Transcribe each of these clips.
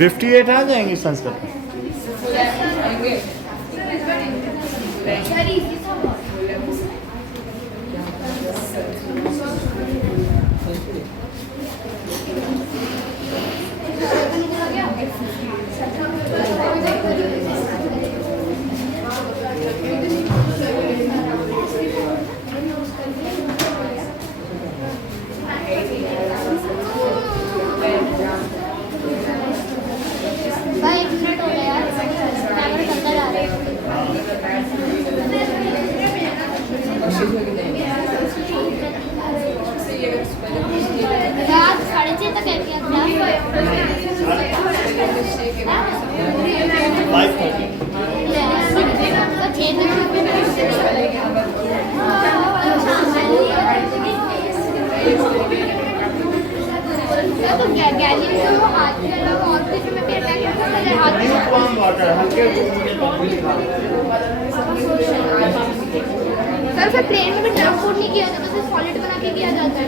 58 आ जाएंगे संस्कृत में। Sir plain में ट्रांसपोर्ट नहीं किया जाता, तो सॉलिड बना के किया जाता है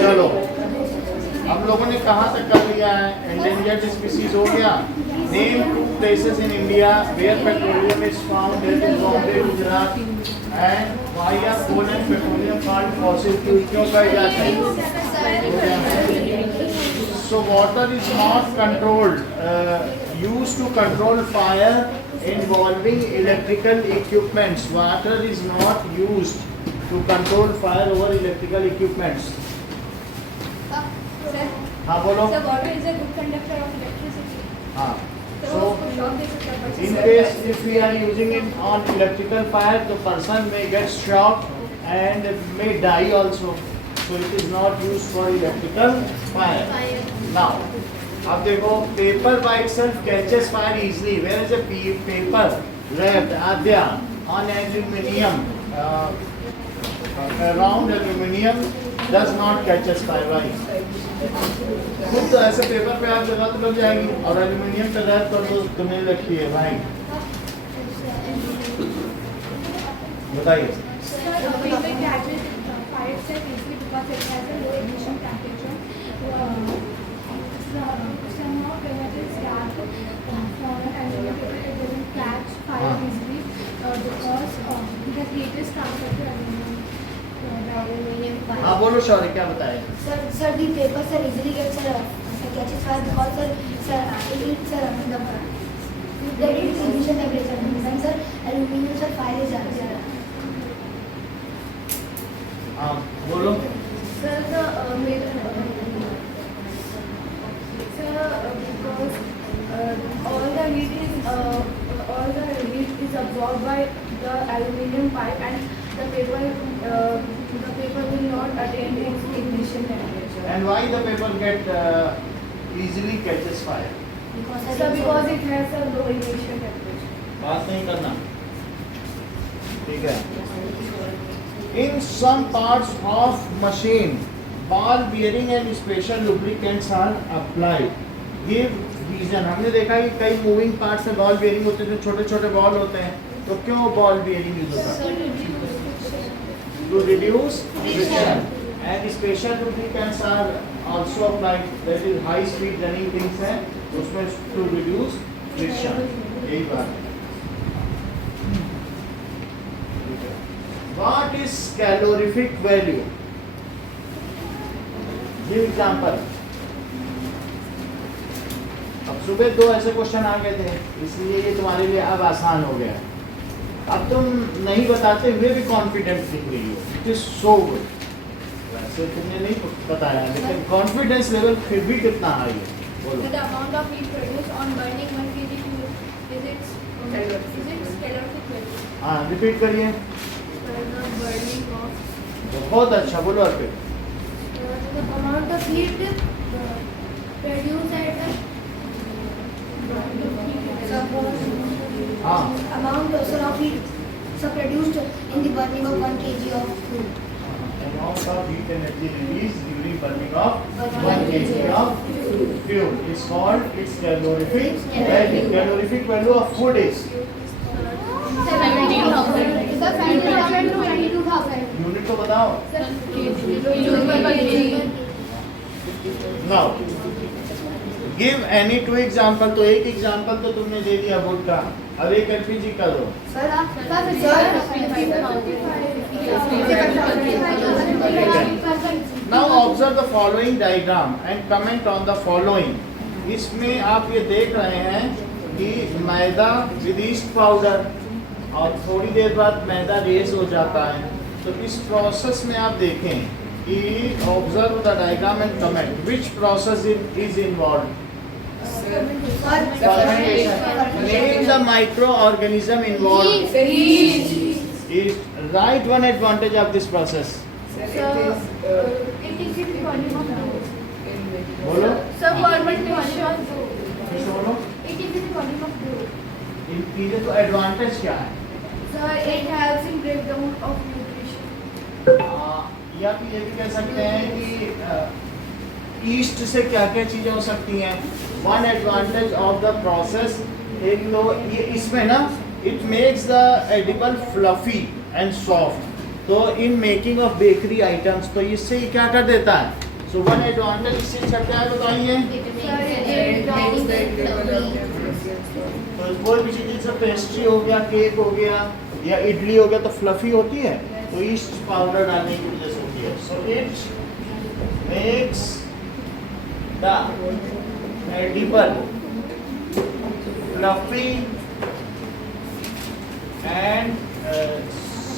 चलो हम लोगों ने कहाँ तक कर लिया है? एंडेंजर्ड स्पीसीज हो गया। Name 2 places in India where petroleum is found, that is Bombay, Gujarat, and why are coal and petroleum called fossil fuel? क्यों कहे जाते हैं? So water is not controlled, used to control fire involving electrical equipments. Water is not used to control fire over electrical equipments. हाँ बोलो। So water is a good conductor of electricity. हाँ. So in case if we are using it on electrical fire, the person may get shocked and may die also. So it is not used for electrical fire. Now, अब देखो paper by itself catches fire easily. Where is a paper wrapped Adya on aluminium, around aluminium does not catches fire, right? खुद तो ऐसे paper पे आप जगह तो लग जाएगी और एल्यूमिनियम पे रैप कर दो तो नहीं रखी है भाई। बताइए। हाँ बोलो शौर्य क्या बताए? Sir, the paper sir easily gets catches fire because sir it is the ignition temperature. And sir, aluminium sir fire is ज़्यादा। हाँ बोलो। Sir, because all the heat is absorbed by the aluminium pipe, and the paper will not attain its ignition temperature. And why the paper get easily catches fire? Because it has a low ignition temperature. बात नहीं करना, ठीक है? In some parts of machine, ball bearing and special lubricants are applied. Give reason हमने देखा कि कई moving parts में बॉल बेयरिंग होते हैं, छोटे छोटे बॉल होते हैं, तो क्यों बॉल बेयरिंग यूज होता है? To reduce friction and special lubricants are also applied, that is high speed running things हैं उसमें टू रिड्यूस फ्रिक्शन, यही बात है। What is calorific value? Give example. अब सुबह 2 ऐसे क्वेश्चन आ गए थे, इसलिए ये तुम्हारे लिए अब आसान हो गया। अब तुम नहीं बताते हुए भी कॉन्फिडेंस दिख रही हो, इट इज सो गुड। वैसे तुमने नहीं बताया, लेकिन कॉन्फिडेंस लेवल फिर भी कितना हाई है, बोलो। The amount of heat produced on burning 1 kg is its calorific value. हाँ, रिपीट करिए। The burning of बहुत अच्छा, बोलो और फिर। The amount of heat produced at हाँ, amount of heat produced in the burning of 1 kg of fuel. amount of heat energy released during burning of 1 kg of fuel is called its calorific value. Calorific value of food is 17,000. Sir, 20,000 to 22,000. Unit तो बताओ। Now give any 2 example, तो एक example तो तुमने दे दिया would का, अब एक एलपीजी का दो। Now observe the following diagram and comment on the following. इसमें आप ये देख रहे हैं कि मैदा विद ईस्ट पाउडर और थोड़ी देर बाद मैदा रेज हो जाता है, तो इस प्रोसेस में आप देखें कि observe the diagram and comment which process is involve. Name the micro organism involve. Is right one advantage of this process. बोलो बोलो, इनके तो एडवांटेज क्या है? या फिर ये भी कह सकते हैं कि ईस्ट से क्या क्या चीजें हो सकती हैं। One advantage of the process, एक तो ये इसमें ना it makes the edible fluffy and soft, तो in making of bakery items, तो इससे ये क्या कर देता है? सो वन एडवांटेज इस चीज का क्या है बताइए? तो कोई भी चीज जैसे पेस्ट्री हो गया, केक हो गया या इडली हो गया, तो फ्लफी होती है, तो ईस्ट पाउडर डालने की वजह से होती है। So it makes the edible fluffy and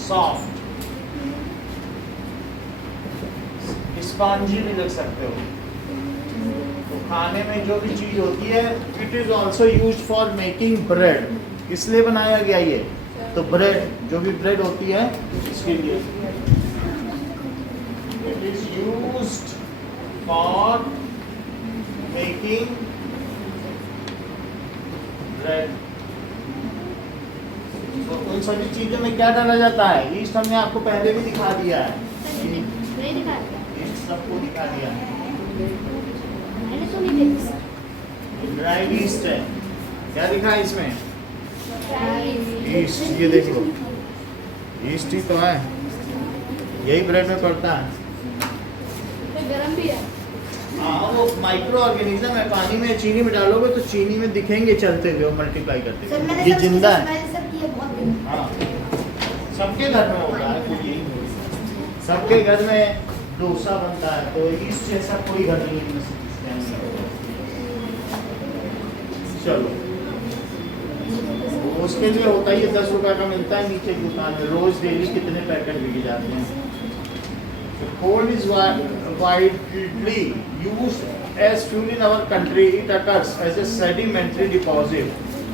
soft, spongy भी लिख सकते हो। तो खाने में जो भी चीज होती है, it is also use for making bread, इसलिए बनाया गया ये। तो ब्रेड, जो भी ब्रेड होती है इसके लिए it is used for making bread. तो उन सभी चीजों में क्या डाला जाता है? ईस्ट हमने आपको पहले भी दिखा दिया है, ईस्ट सबको दिखा दिया है। ड्राई ईस्ट है, क्या दिखा है इसमें? ईस्ट, ये देख लो, ईस्ट ही तो है, यही ब्रेड में पड़ता है। गरम भी है। हाँ, वो माइक्रो ऑर्गेनिज्म है, पानी में चीनी में डालोगे तो चीनी में दिखेंगे चलते हुए, मल्टीप्लाई करते हुए, ये जिंदा है। हाँ, सबके घर में होता है, कोई यही नहीं, सबके घर में डोसा बनता है, तो ईस्ट जैसा कोई घर नहीं है। चलो, उसके लिए होता ही 10 रुपए का मिलता है नीचे की दुकान में, रोज डेली कितने पैकेट बिके जाते हैं। Coal is widely used as fuel in our country. It occurs as a sedimentary deposit.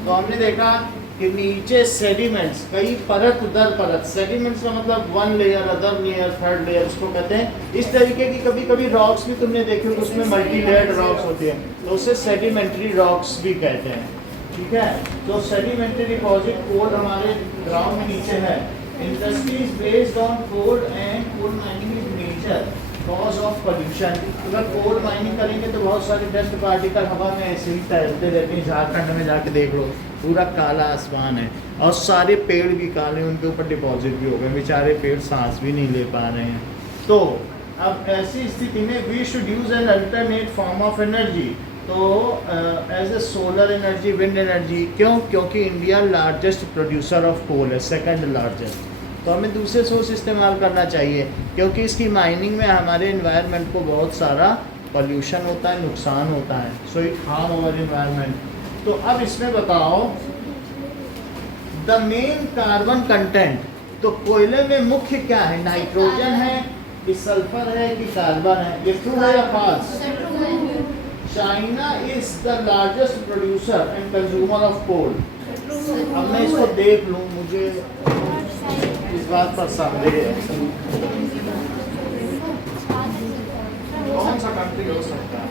तो हमने देखा कि नीचे सेडिमेंट्स, कई परत दर परत, सेडिमेंट्स का मतलब one layer, other layer, third layer, उसको कहते हैं। इस तरीके की कभी कभी रॉक्स भी तुमने देखे हो, उसमें मल्टी लेयर्ड रॉक्स होती है, तो उसे सेडिमेंट्री रॉक्स भी कहते हैं। ठीक है, तो सेडिमेंट्री डिपॉजिट कोल हमारे ग्राउंड में नीचे है। Industry is based on coal and coal mining is major cause of pollution. अगर कोल माइनिंग करेंगे तो बहुत सारे डस्ट पार्टिकल हवा में ऐसे ही तैरते रहते हैं। झारखंड में जाके देख लो, पूरा काला आसमान है और सारे पेड़ भी काले, उनके ऊपर डिपॉजिट भी हो गए, बेचारे पेड़ सांस भी नहीं ले पा रहे हैं। तो अब ऐसी स्थिति में we should use an alternate form of energy. तो as a solar energy, wind energy. क्यों? क्योंकि India largest producer of coal है, सेकंड लार्जेस्ट। तो हमें दूसरे सोर्स इस्तेमाल करना चाहिए, क्योंकि इसकी माइनिंग में हमारे इन्वायरमेंट को बहुत सारा पोल्यूशन होता है, नुकसान होता है। So it harm our environment. तो अब इसमें बताओ द मेन कार्बन कंटेंट। तो कोयले में मुख्य क्या है? नाइट्रोजन है कि सल्फर है कि कार्बन है? ये ट्रू है या false? China is the largest producer and consumer of coal. अब मैं इसको देख लूँ, मुझे इस बात पर संदेह है। कौन सा कंट्री हो सकता है?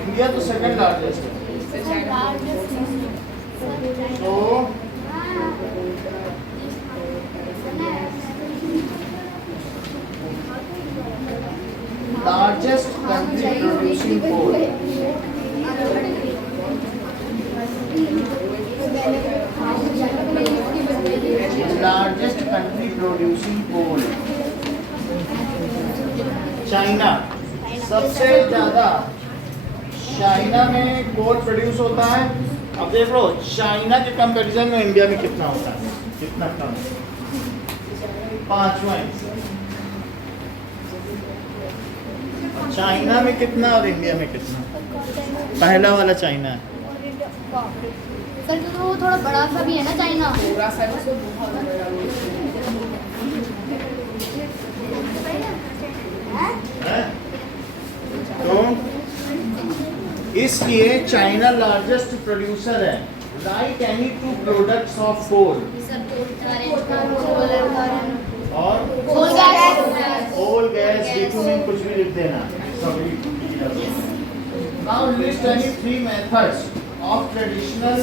इंडिया तो सेकंड लार्जेस्ट है। तो लार्जेस्ट कंट्री प्रोड्यूसिंग कोल, लार्जेस्ट कंट्री प्रोड्यूसिंग कोल चाइना। सबसे ज़्यादा चाइना में कोल प्रोड्यूस होता है। अब देख लो चाइना के कंपैरिजन में इंडिया में कितना होता है, कितना कम, 5वां हिस्सा। चाइना में कितना और इंडिया में कितना? पहला वाला चाइना है। सर क्योंकि वो थोड़ा बड़ा सा भी है ना चाइना। तो इसलिए चाइना लार्जेस्ट प्रोड्यूसर है। Write any two products of coal और कोल गैस, बिटुमेन, कुछ भी लिख देना। Now list any 3 methods of traditional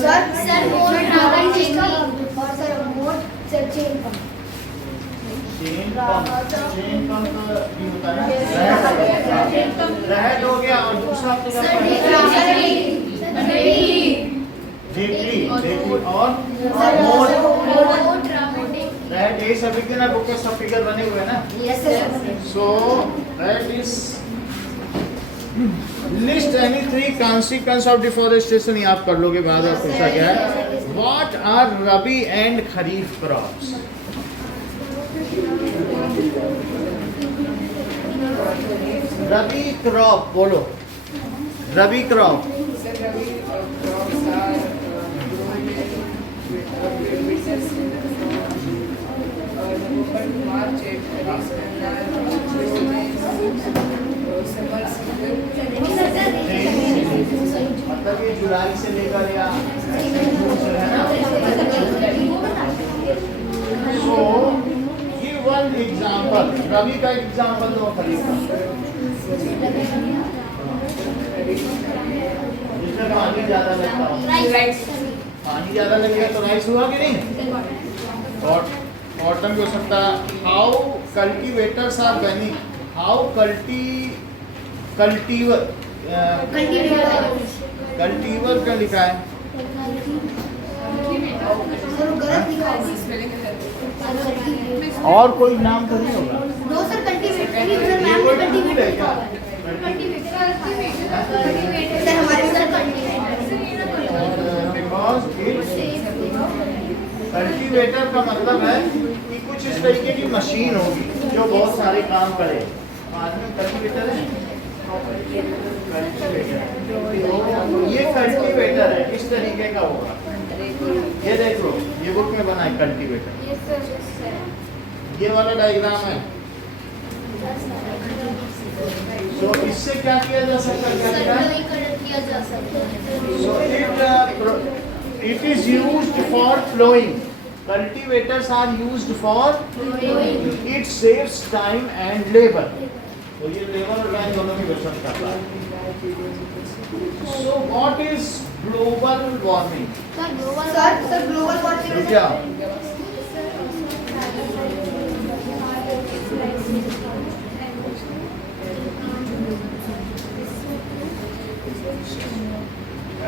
chain pump भी होता है। रहट हो गया और दूसरा और रहट, ये सभी के ना बुक के सब फिगर बने हुए हैं ना। So right is list any 3 consequence of deforestation. याद कर लोगे, बाद में पूछा गया है। What are rabi and kharif crops? Rabi crop बोलो, रबी क्रॉप। मतलब ये जुलाई से लेकर या है ना। सो गिव वन एग्जांपल, रबी का एग्जांपल दो, खरीफ का। जिसमें पानी ज्यादा लगता हो, पानी ज्यादा लगेगा तो राइस हुआ कि नहीं? और कॉटन भी हो सकता है। हाउ कल्टीवेटर्स आर बनी, हाउ कल्टीवर क्या लिखा है? और कोई नाम तो नहीं होगा? नो सर, कल्टीवेटर ही सर, मैम ने कल्टीवेटर लिखा है। सर हमारे सर कल्टीवेटर का मतलब है कि कुछ इस तरीके की मशीन होगी जो बहुत सारे काम करे। कल्टीवेटर है, ये कल्टीवेटर है, इस तरीके का होगा। ये देख लो, ये बुक में बना है कल्टीवेटर। ये वाला डायग्राम है। तो इससे क्या किया जा सकता है? It is used for plowing. Cultivators are used for plowing. It saves time and labor. तो ये लेबर और टाइम दोनों की बचत करता है। So what is global warming? Sir global warming क्या?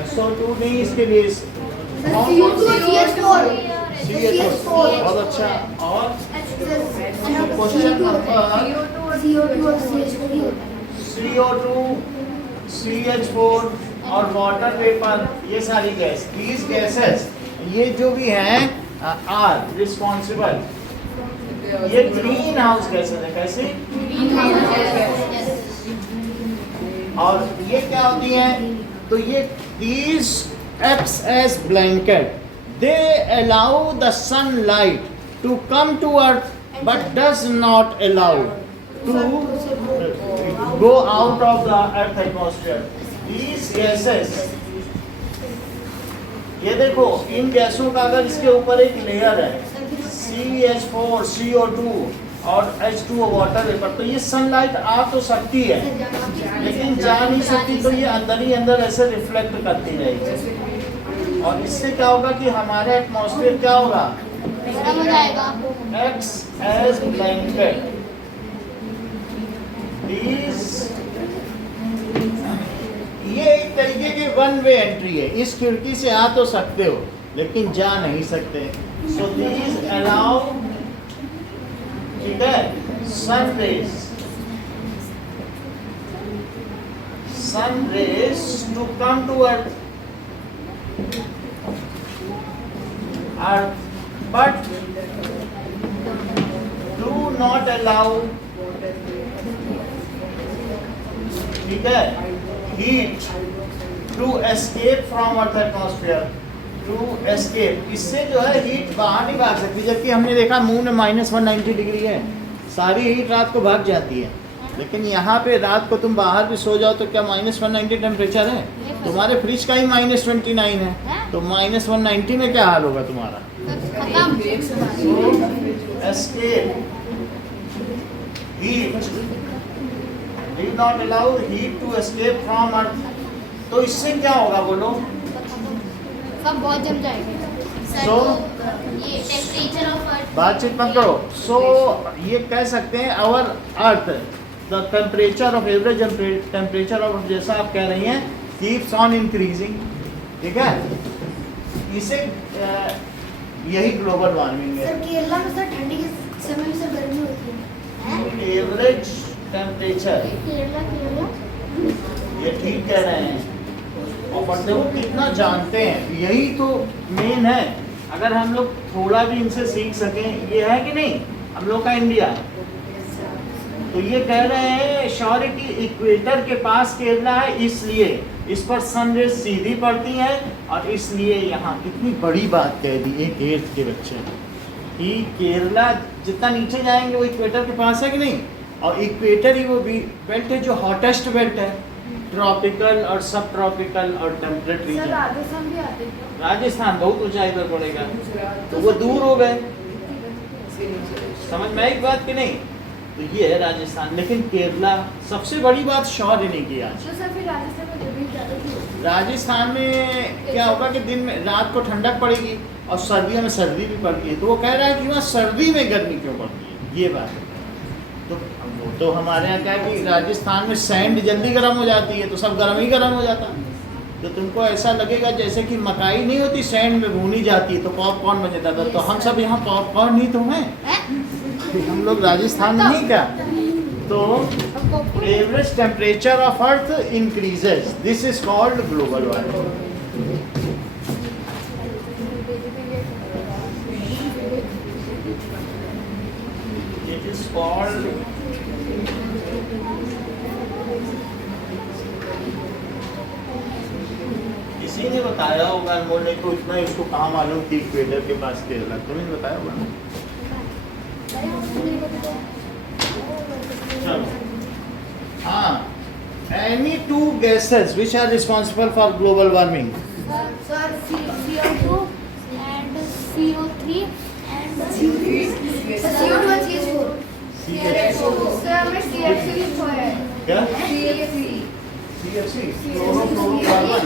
SO2 नहीं, इसके लिए CO2 CH4 CH4 बहुत अच्छा। और क्वेश्चन नंबर CO2 और CH4 ही होता है। CO2 CH4 और वाटर वेपर, ये सारी गैस, these gases, ये जो भी हैं आर रिस्पॉन्सिबल, ये ग्रीन हाउस गैसेस है। कैसे? और ये क्या होती हैं? तो ये these acts as blanket, they allow the sunlight to come to earth but does not allow to go out of the earth atmosphere. These gases, ये देखो, इन गैसों का अगर इसके ऊपर एक लेयर है CH4 CO2 और H2O वाटर वेपर, तो ये सनलाइट आ तो सकती है लेकिन जा नहीं सकती, तो ये अंदर ही अंदर ऐसे रिफ्लेक्ट करती रहेगी। और इससे क्या होगा कि हमारे एटमॉस्फेयर क्या होगा? गरम हो जाएगा। Acts as blanket. These, ये एक तरीके की वन वे एंट्री है। इस खिड़की से आ तो सकते हो लेकिन जा नहीं सकते। सो दीज अलाउ, ठीक है, sun rays to come to earth but do not allow, ठीक है, heat to escape from earth atmosphere, to escape, इससे जो है हीट बाहर नहीं भाग सकती। जबकि हमने देखा मून में -190 डिग्री है, सारी हीट रात को भाग जाती है। लेकिन यहाँ पे रात को तुम बाहर भी सो जाओ तो क्या -190 टेम्परेचर है? तुम्हारे फ्रिज का ही -29 है, तो -190 में क्या हाल होगा तुम्हारा? Escape heat, do not allow heat to escape from earth, तो इससे क्या होगा बोलो? सब बहुत जम जाएगा। So, ये टेम्परेचर ऑफ अर्थ, बातचीत मत करो। सो ये कह सकते हैं our earth, the temperature of average temperature of, जैसा आप कह रही हैं, कीप्स ऑन इंक्रीजिंग, ठीक है। इसे यही ग्लोबल वार्मिंग है। सर केरला में सर ठंडी के समय में सर गर्मी होती है। एवरेज टेम्परेचर, केरला ये ठीक कह रहे हैं। और पर देखो कितना जानते हैं, यही तो मेन है। अगर हम लोग थोड़ा भी इनसे सीख सकें, ये है कि नहीं हम लोग का इंडिया। तो ये कह रहे हैं शौर्य की इक्वेटर के पास केरला है, इसलिए इस पर सनरेज सीधी पड़ती है, और इसलिए यहाँ कितनी बड़ी बात कह दी एक 8th के बच्चे कि केरला जितना नीचे जाएंगे वो इक्वेटर के पास है कि नहीं। और इक्वेटर ही वो बेल्ट है जो हॉटेस्ट बेल्ट है, ट्रॉपिकल और सब ट्रॉपिकल और टेम्परेट सर रीजन। राजस्थान भी आते हैं। राजस्थान बहुत ऊंचाई पर पड़ेगा, तो वो दूर हो गए। समझ में आई बात कि नहीं? तो ये है राजस्थान। लेकिन केरला, सबसे बड़ी बात शौर्य ने की आज। तो सर फिर राजस्थान में गर्मी ज़्यादा क्यों होती है? राजस्थान में क्या होगा कि दिन में, रात को ठंडक पड़ेगी और सर्दियों में सर्दी भी पड़ती है। तो वो कह रहा है कि वहाँ सर्दी में गर्मी क्यों पड़ती है, ये बात है। तो हमारे यहाँ क्या है कि राजस्थान में सैंड जल्दी गर्म हो जाती है, तो सब गर्म ही गर्म हो जाता है। तो तुमको ऐसा लगेगा जैसे कि मकाई नहीं होती सैंड में भूनी जाती है तो पॉपकॉर्न बन जाता था। तो हम सब यहाँ पॉपकॉर्न ही तो हैं, हम लोग राजस्थान में नहीं क्या। तो average temperature of earth increases, this is called global warming. It is called किसी ने बताया होगा, अनमोल ने, तो इतना इसको कहाँ मालूम थी इक्वेटर के पास केरला, तुमने बताया होगा ना। चलो, हाँ, any two gases which are responsible for global warming? Sir, CO2 and CO3 and CO2 and CH4. Sir हमें CFC लिखा है। क्या? CFC। CFC, chlorofluorocarbon.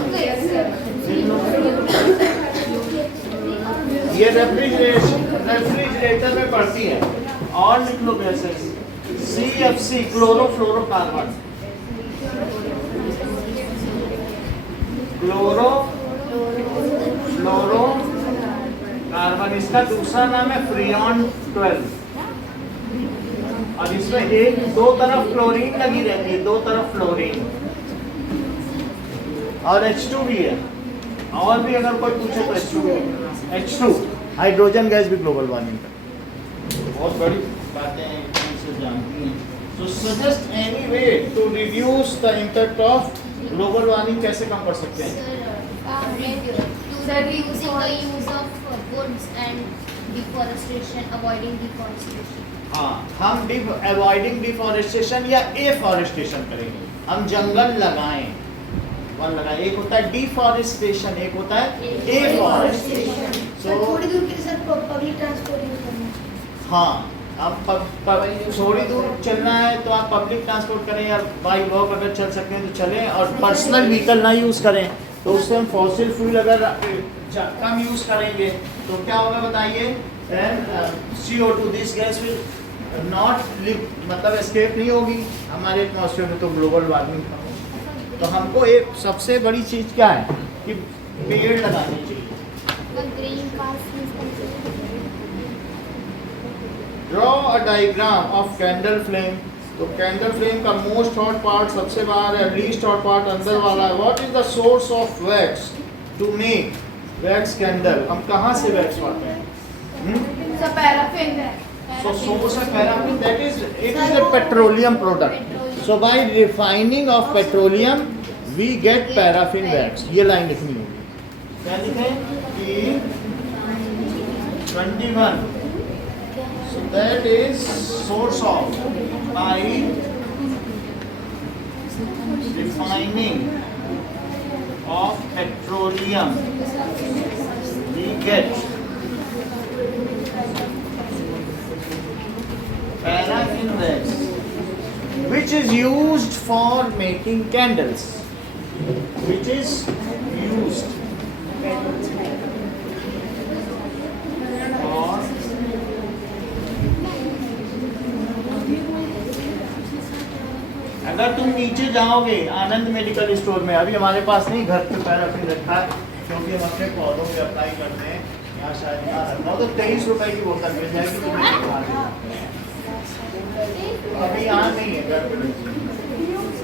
ये रेफ्रिजरेटर में पड़ती है। और लिख लो gases, CFC, chlorofluorocarbon. Chlorofluorocarbon, इसका दूसरा नाम है फ्रियॉन 12। और इसमें एक दो तरफ क्लोरीन लगी रहती है, दो तरफ फ्लोरीन, और H2 भी है। और भी अगर कोई पूछे तो H2 हाइड्रोजन गैस भी ग्लोबल वार्मिंग का बहुत बड़ी बातें हैं, जानती हैं। So suggest any way to reduce the impact of global warming, कैसे कम कर सकते हैं? Reducing the use of woods and deforestation, avoiding deforestation. हाँ, हम अवॉइडिंग डिफॉरेस्टेशन या एफॉरेस्टेशन करेंगे, हम जंगल लगाएं, वन लगाएं। एक होता है डिफॉरेस्टेशन, एक होता है एफॉरेस्टेशन। सर थोड़ी दूर के लिए सर पब्लिक ट्रांसपोर्ट यूज करना है। हाँ, आप थोड़ी दूर चलना है तो आप पब्लिक ट्रांसपोर्ट करें, या बाई वॉक अगर चल सकते हैं तो चलें, और पर्सनल व्हीकल ना यूज़ करें। तो उससे हम फॉसिल फ्यूल अगर कम यूज़ करेंगे तो क्या होगा बताइए? CO2, this gas will not live, मतलब एस्केप नहीं होगी हमारे एटमॉस्फेयर में, तो ग्लोबल वार्मिंग कम होगी। तो हमको एक सबसे बड़ी चीज़ क्या है कि पेड़ लगाने चाहिए। Draw a diagram of candle flame. तो कैंडल फ्लेम का मोस्ट हॉट पार्ट सबसे बाहर है, लीस्ट हॉट पार्ट अंदर वाला है। What is the source of wax to make wax candle? हम कहाँ से वैक्स पाते हैं? So source of paraffin, that is, it is a petroleum product. So by refining of petroleum we get paraffin wax. ये line लिखनी होगी। क्या लिखें? कि 21. So that is source of, by refining of petroleum we get paraffin wax, which is used for making candles, which is used for अगर तुम नीचे जाओगे आनंद मेडिकल स्टोर में, अभी हमारे पास नहीं, घर पे पैराफिन रखा है क्योंकि हम अपने पौधों में अप्लाई करते हैं, यहाँ शायद यहाँ रखना हो, तो 23 रुपए की बोतल मिल जाएगी तुम्हें। अभी यहाँ नहीं है, घर पे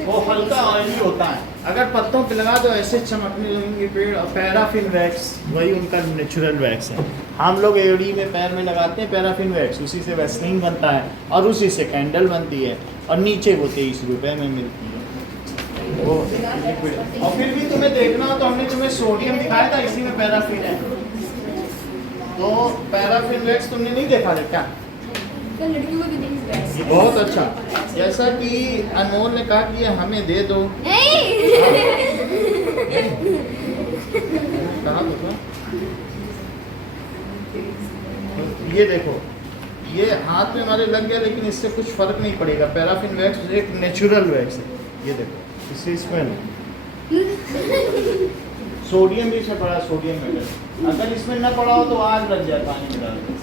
वो हल्का ऑयली होता है, अगर पत्तों पे लगा दो ऐसे चमकने लगेंगे पेड़। और पैराफिन वैक्स वही उनका नेचुरल वैक्स है। हम लोग एड़ी में पैर में लगाते हैं पैराफिन वैक्स, उसी से वैसलीन बनता है और उसी से कैंडल बनती है, और नीचे वो 23 रुपए में मिलती है वो लिक्विड। और फिर भी तुम्हें देखना हो तो हमने तुम्हें सोडियम दिखाया था, इसी में पैराफिन है। तो पैराफिन वैक्स तुमने नहीं देखा था क्या? बहुत अच्छा, जैसा कि अनमोल ने कहा कि ये हमें दे दो। कहाँ देखो, ये देखो, ये हाथ में हमारे लग गया, लेकिन इससे कुछ फर्क नहीं पड़ेगा। पैराफिन वैक्स एक नेचुरल वैक्स है, ये देखो, इससे स्मेल। सोडियम भी से पड़ा, सोडियम मेटल, अगर इसमें न पड़ा हो तो आग लग जाए पानी में डाल के।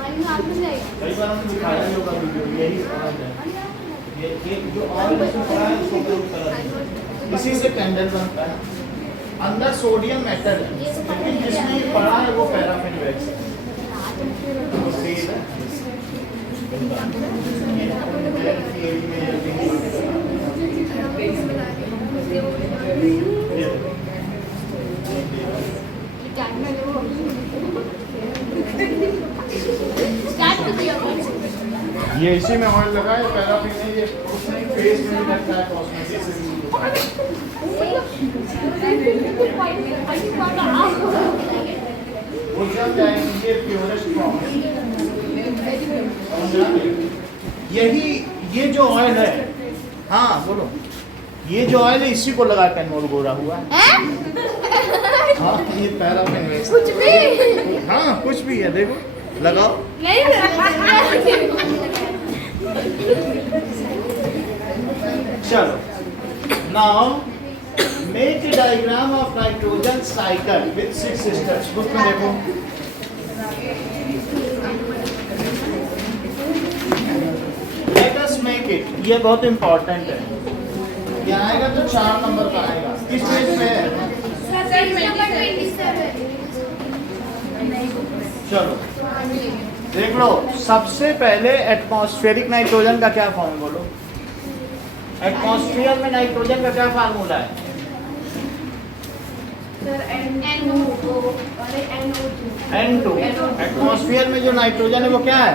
कई बार हमने दिखाया भी होगा वीडियो, यही है। ये जो ऑयल इसमें पड़ा है उसको प्रयोग करा है, इसी से कैंडल बनता है। अंदर सोडियम मेटल है, लेकिन जिसमें पड़ा है वो पैराफिन वैक्स है। ये इसी में ऑयल लगा है, पैराफिन है, ये उसमें फेस में भी लगता है, कॉस्मेटिक्स से भी होता है। वो जब जाएंगे ये प्योरेस्ट फॉर्म है। यही ये जो ऑयल है, हाँ बोलो, ये जो ऑयल है इसी को लगा कर अनमोल गोरा हुआ है। हाँ ये पैराफिन वैक्स कुछ भी, हाँ कुछ भी है, देखो लगाओ। चलो, now make a diagram of nitrogen cycle with 6 steps। Book में देखो, let us make it, ये बहुत इम्पोर्टेंट है। ये आएगा तो 4 नंबर का आएगा। किस पेज पे है? चलो देख लो, सबसे पहले एटमॉस्फेरिक नाइट्रोजन का क्या फॉर्म बोलो। एटमॉस्फेयर में नाइट्रोजन का क्या फार्मूला है? N2। एटमॉस्फेयर में जो नाइट्रोजन है वो क्या है?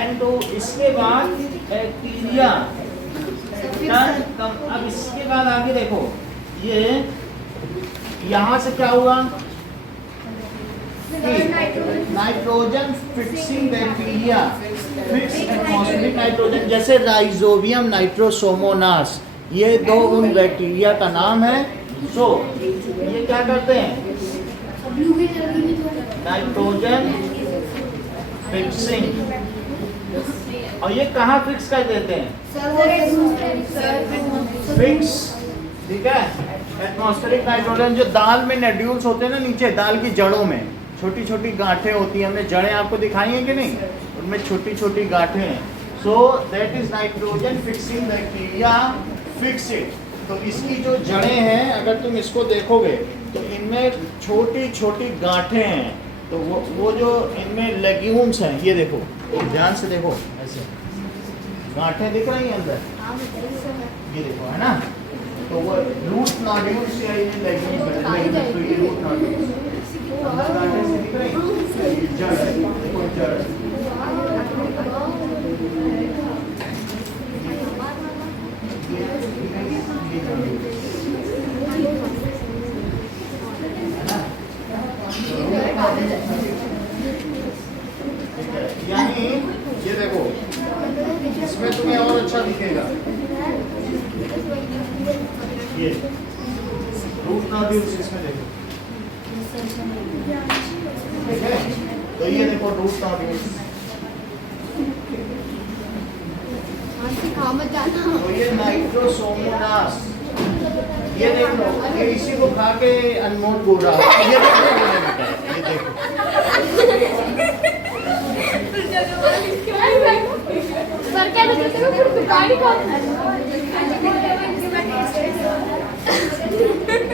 N2। इसके बाद बैक्टीरिया। अब इसके बाद आगे देखो, ये यहाँ से क्या हुआ? Nitrogen fixing bacteria fix atmospheric nitrogen, जैसे राइजोबियम नाइट्रोसोमोनास, ये 2 उन बैक्टीरिया का नाम है। सो ये क्या करते हैं? Nitrogen fixing. और ये कहाँ फिक्स कर देते हैं? फिक्स, ठीक है। एटमॉस्फेरिक नाइट्रोजन जो दाल में नोड्यूल्स होते हैं ना, नीचे दाल की जड़ों में छोटी छोटी गांठें होती हैं, हमने जड़ें आपको दिखाई हैं कि नहीं, उनमें छोटी छोटी गांठें हैं। सो that is nitrogen fixing bacteria fix it. तो इसकी जो जड़ें हैं, अगर तुम इसको देखोगे तो इनमें छोटी छोटी गांठें हैं। तो वो जो इनमें लेग्यूम्स हैं, ये देखो, ध्यान से देखो, ऐसे गांठें दिख रही हैं अंदर, ये देखो, है ना। तो वो रूट नोड्यूल्स या ये लेग्यूम्स, तो ये रूट नोड्यूल्स अंदर गांठें से दिख रही हैं, ये जड़ है, देखो जड़। यानी ये देखो, इसमें तुम्हें और अच्छा दिखेगा, ये रूट नोड्यूल्स इसमें देखो, ठीक है। तो ये देखो रूट नोड्यूल्स, तो ये नाइट्रोसोमोनास, ये देख लो, ये इसी को खा के अनमोल बोल रहा है, ये देखो, ये देखो। सर क्या कहते हैं, फिर गाड़ी कौन है?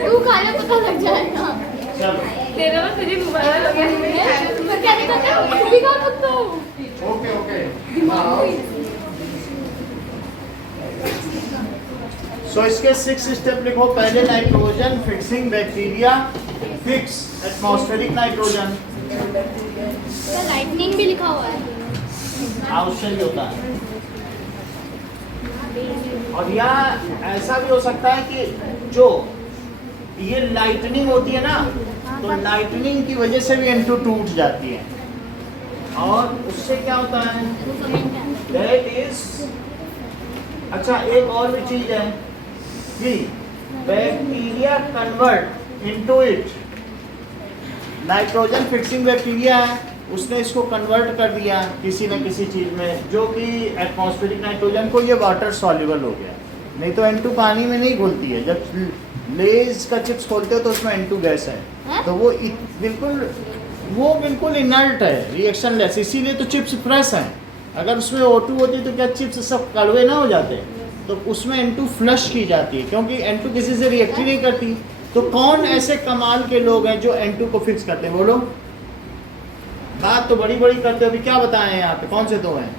तू खाना पता लग जाएगा। चलो तेरा ना तुझे दोबारा लग गया। सर क्या कहते हैं, तू भी खा सकता हो। Okay okay. सो इसके 6 स्टेप लिखो। पहले nitrogen fixing bacteria fix atmospheric nitrogen. Sir lightning भी लिखा हुआ है। आवश्यक होता है। और यहाँ ऐसा भी हो सकता है कि जो ये लाइटनिंग होती है ना, तो लाइटनिंग की वजह से भी N2 टूट जाती है, और उससे क्या होता है, दैट इज, अच्छा एक और भी चीज है कि bacteria convert into it. Nitrogen fixing bacteria है, उसने इसको कन्वर्ट कर दिया किसी न किसी चीज में, जो कि एटमॉस्फेरिक नाइट्रोजन को ये वाटर सॉल्युबल हो गया। नहीं तो N2 पानी में नहीं घुलती है। जब लेज का चिप्स खोलते हो तो उसमें N2 गैस है, तो वो बिल्कुल इनर्ट है, रिएक्शन लेस, इसीलिए तो चिप्स फ्रेश हैं। अगर उसमें O2 होती तो क्या चिप्स सब कड़वे ना हो जाते? तो उसमें N2 फ्लश की जाती है, क्योंकि N2 किसी से रिएक्ट ही नहीं करती। तो कौन ऐसे कमाल के लोग हैं जो N2 को फिक्स करते हैं, बोलो। बात तो बड़ी बड़ी करते हो, अभी क्या बताएं यहाँ पे, कौन से दो हैं?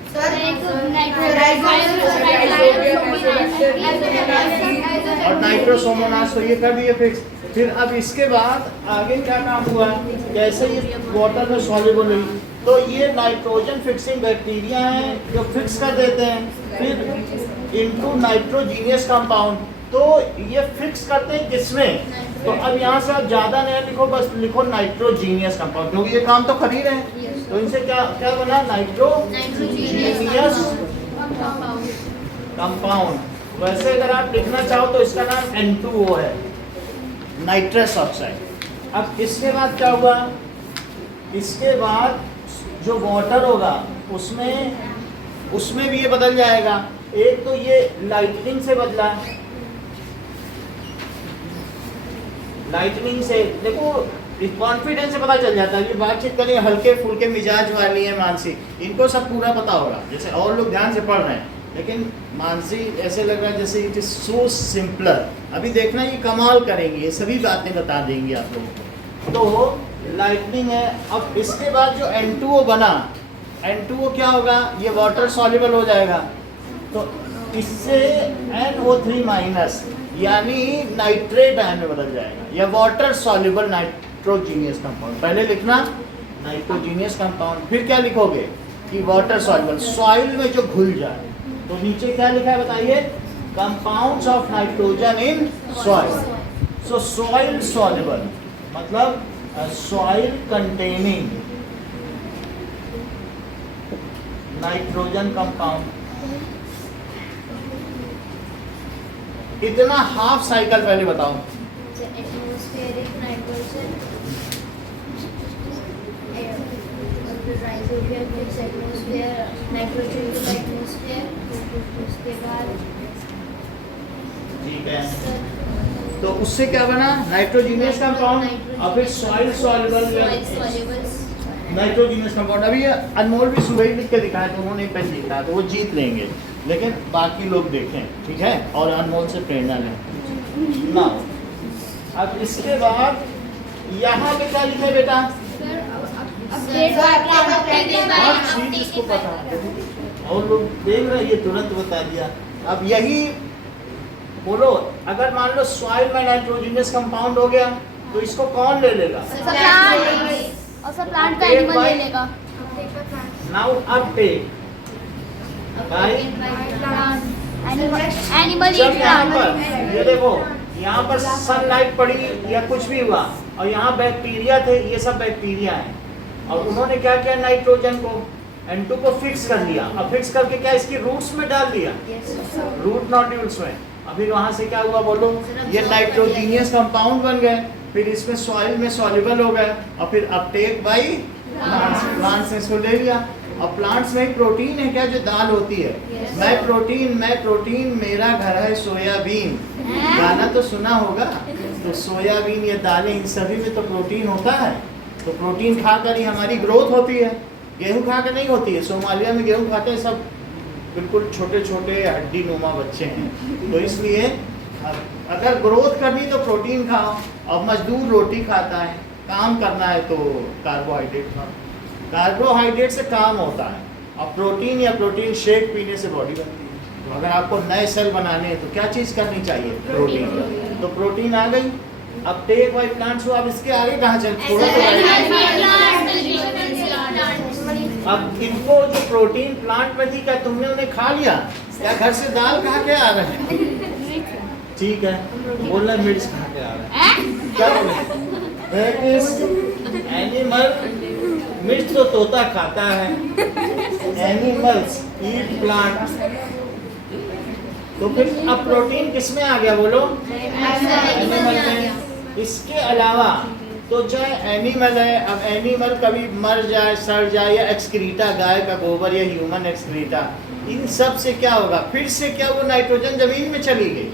और नाइट्रोसोमोनास, तो ये कर दिए फिक्स। फिर अब इसके बाद आगे क्या काम हुआ, कैसे ये वाटर में सॉल्युबल हुई, तो ये नाइट्रोजन फिक्सिंग बैक्टीरिया हैं जो फिक्स कर देते हैं फिर इनटू नाइट्रोजीनियस कंपाउंड। तो ये फिक्स करते हैं किसमें, तो अब यहाँ से आप ज़्यादा नहीं लिखो, बस लिखो नाइट्रोजीनियस कंपाउंड, क्योंकि ये काम तो कर ही रहे हैं। तो इनसे क्या क्या बना, नाइट्रोजीनियस कंपाउंड। वैसे अगर आप लिखना चाहो तो इसका नाम N2O है, नाइट्रस ऑक्साइड। अब इसके बाद क्या हुआ, इसके बाद जो वाटर होगा उसमें भी ये बदल जाएगा। एक तो ये लाइटनिंग से बदला, लाइटनिंग से देखो कॉन्फिडेंस से पता चल जाता है। ये बातचीत करें हल्के फुल्के मिजाज वाली है मानसी, इनको सब पूरा पता होगा, जैसे और लोग ध्यान से पढ़ रहे हैं। लेकिन मानसी ऐसे लग रहा है जैसे इट इज सो सिंपलर। अभी देखना ये कमाल करेंगे, ये सभी बातें बता देंगे आप लोगों को। तो लाइटनिंग है। अब इसके बाद जो N2O बना, N2O क्या होगा, ये वाटर सॉल्युबल हो जाएगा, तो इससे NO3 माइनस यानी नाइट्रेट आयन में बदल जाएगा, या वाटर सॉल्युबल नाइट्रोजीनियस कंपाउंड। पहले लिखना नाइट्रोजीनियस कंपाउंड, फिर क्या लिखोगे कि वाटर सॉल्युबल, सॉइल में जो घुल जाए। तो नीचे क्या लिखा है बताइए, compounds of nitrogen in soil. So soil soluble मतलब सॉइल कंटेनिंग नाइट्रोजन कंपाउंड। इतना हाफ साइकिल पहले बताओ। Atmospheric nitrogen, rhizobium means atmosphere, nitrogen to atmosphere, उसके बाद ठीक है, तो उससे क्या बना, नाइट्रोजीनियस कंपाउंड, और फिर सॉइल सॉल्युबल नाइट्रोजीनियस कंपाउंड। अभी अनमोल भी सुबह ही लिख के दिखाया, तो उन्होंने पेन लिखा तो वो जीत लेंगे, लेकिन बाकी लोग देखें, ठीक है, और अनमोल से प्रेरणा लें ना। अब इसके बाद यहाँ पे क्या लिखे बेटा, हर चीज इसको पता है, और लोग देख रहे हैं, ये तुरंत बता दिया। अब यही बोलो, अगर मान लो सॉइल में नाइट्रोजीनियस कंपाउंड हो गया, तो इसको कौन ले लेगा, और सब प्लांट का एनिमल ले लेगा। नाउ अपटेक बाय एनिमल जब यहाँ पर ये देखो, यहाँ पर सनलाइट पड़ी या कुछ भी हुआ, और यहाँ बैक्टीरिया थे, ये सब बैक्टीरिया हैं, और उन्होंने क्या किया, नाइट्रोजन को N2 को फिक्स कर लिया। अब फिक्स करके क्या इसकी रूट्स में डाल दिया, रूट नोड्यूल्स में। अभी वहां से क्या हुआ बोलो, ये नाइट्रोजीनियस कंपाउंड बन गए, फिर इसमें सॉइल में सॉल्युबल हो गए, और फिर अपटेक बाय प्लांट्स ने इसको ले लिया। और प्लांट्स में प्रोटीन है क्या, जो दाल होती है, मैं प्रोटीन मेरा घर है सोयाबीन, गाना तो सुना होगा। तो सोयाबीन, ये दालें, इन सभी में तो प्रोटीन होता है, तो प्रोटीन खाकर ही हमारी ग्रोथ होती है। गेहूं खाकर नहीं होती है, सोमालिया में गेहूं खाते हैं सब, बिल्कुल छोटे छोटे हड्डी नुमा बच्चे हैं। तो इसलिए अगर ग्रोथ करनी तो प्रोटीन खाओ, और मजदूर रोटी खाता है, काम करना है तो कार्बोहाइड्रेट खाओ, कार्बोहाइड्रेट से काम होता है, और प्रोटीन या प्रोटीन शेक पीने से बॉडी बनती है। तो अगर आपको नए सेल बनाने हैं तो क्या चीज़ करनी चाहिए, प्रोटीन। तो प्रोटीन आ गई, अब टेक बाय प्लांट्स हुआ। अब इसके आगे कहाँ चल, थोड़ा अब इनको जो प्रोटीन प्लांट में थी, क्या तुमने उन्हें खा लिया, क्या घर से दाल खा के आ रहे हैं, ठीक है, बोल रहे मिर्च खा के आ रहे हैं, क्या बोले, एनिमल, मिर्च तो तोता खाता है, एनिमल्स ईट प्लांट। तो फिर अब प्रोटीन किस में आ गया बोलो, एनिमल में। इसके अलावा तो चाहे एनिमल है, अब एनिमल कभी मर जाए, सड़ जाए, या एक्सक्रीटा, गाय का गोबर या ह्यूमन एक्सक्रीटा, इन सब से क्या होगा, फिर से क्या वो नाइट्रोजन जमीन में चली गई।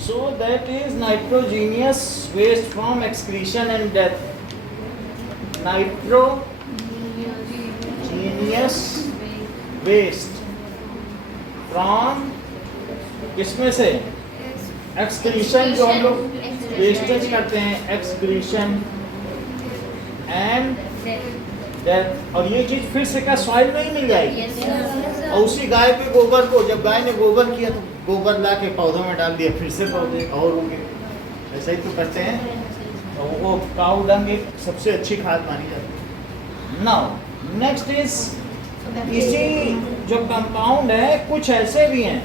So that is nitrogenous waste from excretion and death. Nitrogenous waste from किसमें से, एक्सक्रीशन, जो हम लोग वेस्टेज करते हैं, एक्सक्रीशन एंड डेथ। और ये चीज फिर से क्या सॉइल में ही मिल जाएगी। और उसी गाय के गोबर को, जब गाय ने गोबर किया तो गोबर ला के पौधों में डाल दिया, फिर से पौधे और होंगे। ऐसा ही तो करते हैं। और वो काऊ डंग एक सबसे अच्छी खाद मानी जाती है। नाउ नेक्स्ट इज, इसी जो कंपाउंड है, कुछ ऐसे भी हैं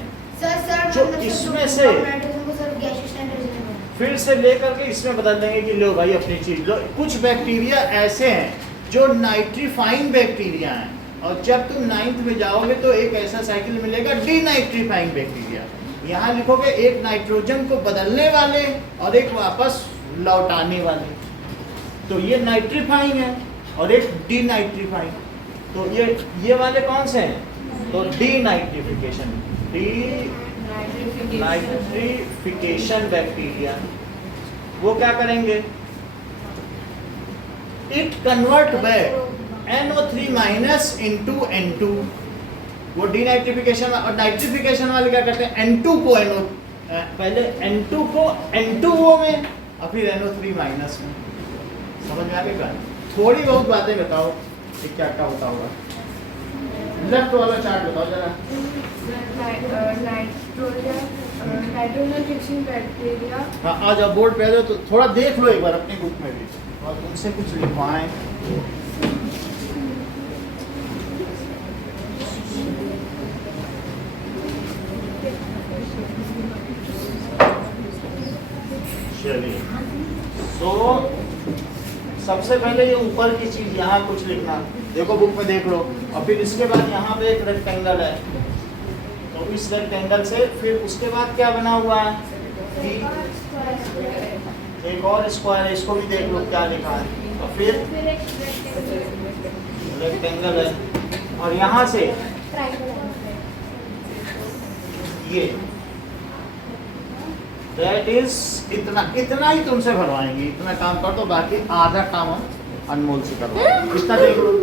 जो इसमें से फिर से लेकर के इसमें बदल देंगे कि लो भाई अपनी चीज लो। कुछ बैक्टीरिया ऐसे हैं जो नाइट्रीफाइंग बैक्टीरिया हैं, और जब तुम 9th में जाओगे तो एक ऐसा साइकिल मिलेगा डीनाइट्रीफाइंग बैक्टीरिया। यहाँ लिखोगे एक नाइट्रोजन को बदलने वाले और एक वापस लौटाने वाले। तो ये नाइट्रीफाइंग है और एक डीनाइट्रीफाइंग। तो ये वाले कौन से हैं, तो डीनाइट्रिफिकेशन, नाइट्रिफिकेशन बैक्टीरिया। वो क्या करेंगे, it convert back NO3 minus into N2 वो डीनाइट्रिफिकेशन और नाइट्रिफिकेशन वाले क्या करते हैं, N2 को NO, पहले N2 को N2O में और फिर NO3 माइनस में। समझ में आ गई बात? थोड़ी बहुत बातें बताओ कि क्या क्या होता होगा। लेफ्ट वाला चार्ट बताओ जरा। Nitrogen fixing bacteria. हाँ आ जाओ बोर्ड पे आ जाओ, तो थोड़ा देख लो एक बार अपनी बुक में भी और उनसे कुछ लिखवाएं। चलिए तो सबसे पहले ये ऊपर की चीज यहाँ कुछ लिखना, देखो बुक में देख लो, और फिर इसके बाद यहाँ पे एक रेक्टेंगल है, तो इस रेक्टेंगल से फिर उसके बाद क्या बना हुआ है कि एक और स्क्वायर है, इसको भी देख लो क्या लिखा है, और फिर रेक्टेंगल है, और यहाँ से ये दैट इज इतना ही तुमसे भरवाएंगे, इतना काम कर दो, बाकी आधा काम हम अनमोल से करवाएंगे, इतना देख लो।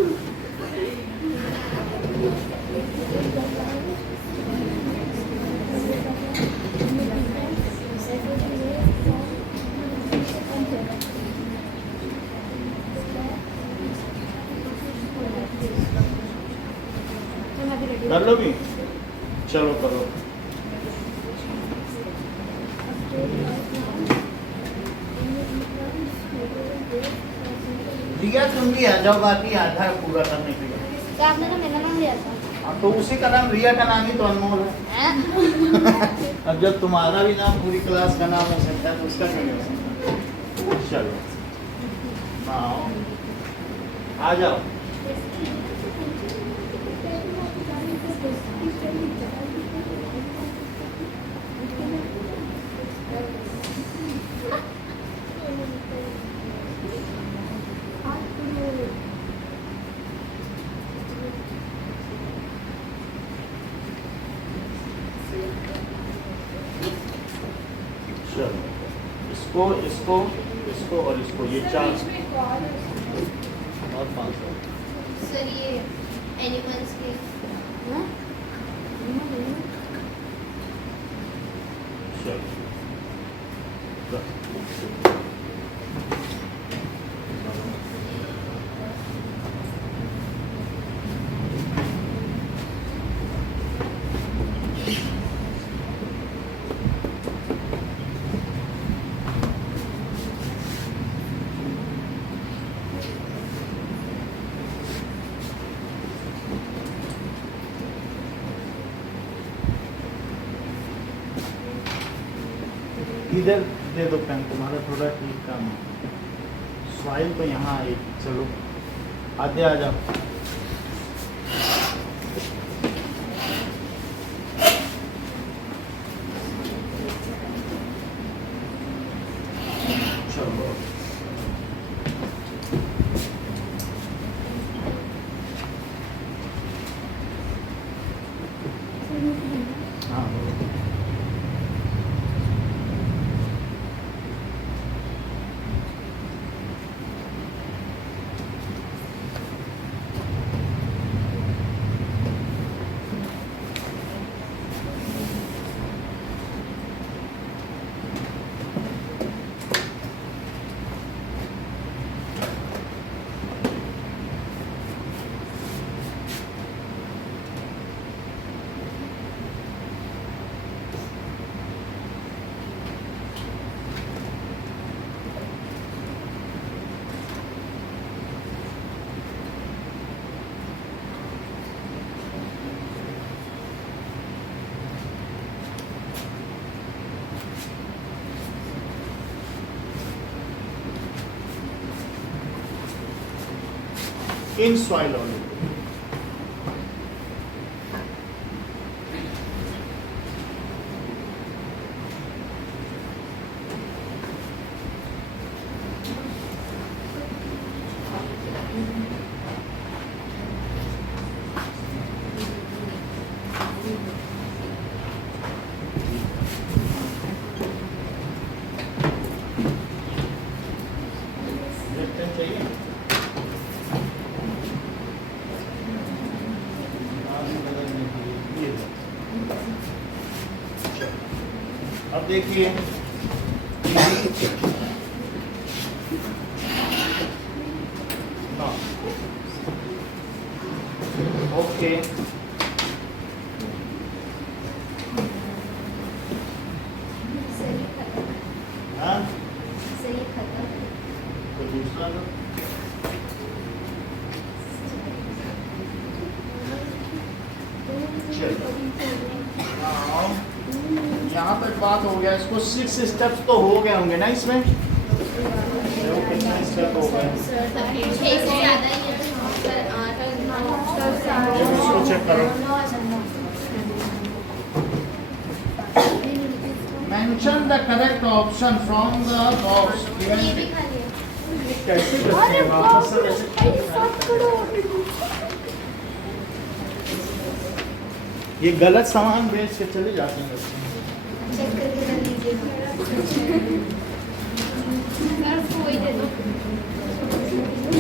कर लो भी, चलो करो। रिया तुम भी आ जाओ, बाकी आधा पूरा करने के लिए। क्या आपने तो मेरा नाम लिया था? अब तो उसी का नाम, रिया का नाम ही तो अनमोल है। अब जब तुम्हारा भी नाम पूरी क्लास का नाम हो सकता है तो उसका क्या हो सकता है? चलो आओ, आ जाओ। चलो इसको इसको इसको और इसको, ये चार और 500। सर ये एनिमल्स के इधर दे दो पेन, तुम्हारा थोड़ा ठीक काम है। स्वाइल तो यहाँ आई, चलो आते आ जाओ। चलो हाँ in soil only. चाहिए देखिए ओके हाँ सही खत्म। तो दूसरा लो। हाँ, यहाँ तक बात हो गया। इसको 6 स्टेप्स तो हो गए होंगे ना इसमें? देखो कितने स्टेप हो गए। एक से ज़्यादा ही है सर। ये इसको चेक करो। Mention the correct option from the box ये भी given. खाली है। कैसे करते हैं वापस से ऐसे? ये गलत सामान बेच के चले जाते हैं बच्चे। चेक करके कर लीजिएगा। मैं उसको वही दे दो।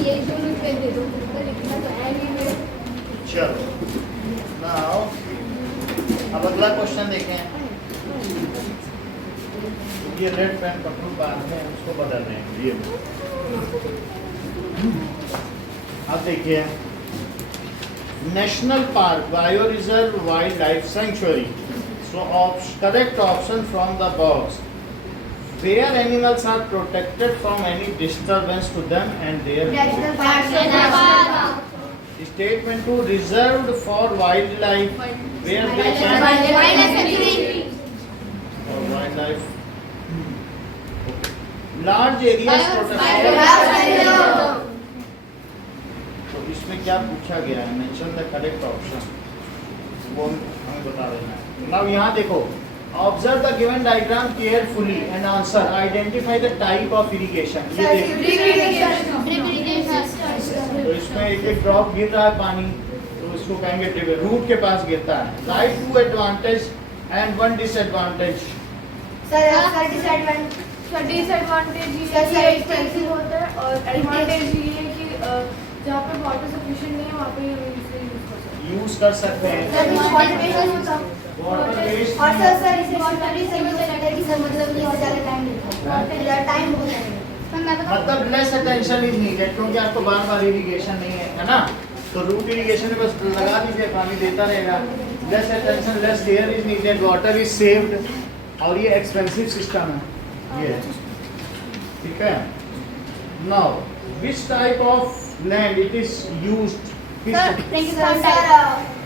ये दोनों पे दे दो। ऊपर लिखना तो है नहीं मेरे। चलो नाउ अब अगला क्वेश्चन देखें। ये रेड पेन पकड़ो बाद में उसको बदल रहे हैं ये। अब देखिए national park, bio reserve, wild life sanctuary. So correct option from the box where animals are protected from any disturbance to them and their national park statement 2 reserved for wildlife where they can or wildlife large areas protected। तो इसमें क्या पूछा गया है? Mention the correct option, वो हमें बता देना है। नाउ यहाँ देखो, observe the given diagram carefully and answer, identify the type of irrigation. ये देखो तो इसमें एक एक ड्रॉप गिर रहा है पानी, तो इसको कहेंगे ड्रिप, रूट के पास गिरता है। Right 2 advantage and 1 disadvantage. Sir disadvantage disadvantage ये है कि एक्सपेंसिव होता है, और एडवांटेज ये है कि जहाँ पे वाटर सफिशिएंट नहीं है वहाँ पे हम इसे यूज कर सकते हैं। यूज कर सकते हैं। सर वाटर वेस्ट होता वाटर वेस्ट और सर इसे वाटर वेस्ट सही होता है कि सर मतलब नहीं ज़्यादा टाइम लेता है, टाइम हो जाएगा। मतलब लेस अटेंशन इज नीडेड, क्योंकि आपको बार बार इरिगेशन नहीं है ना, तो रूट इरिगेशन में बस लगा दीजिए, पानी देता रहेगा। Less attention, less care is needed, water is saved, और ये एक्सपेंसिव सिस्टम है ये, ठीक है। Now which type of land it is used?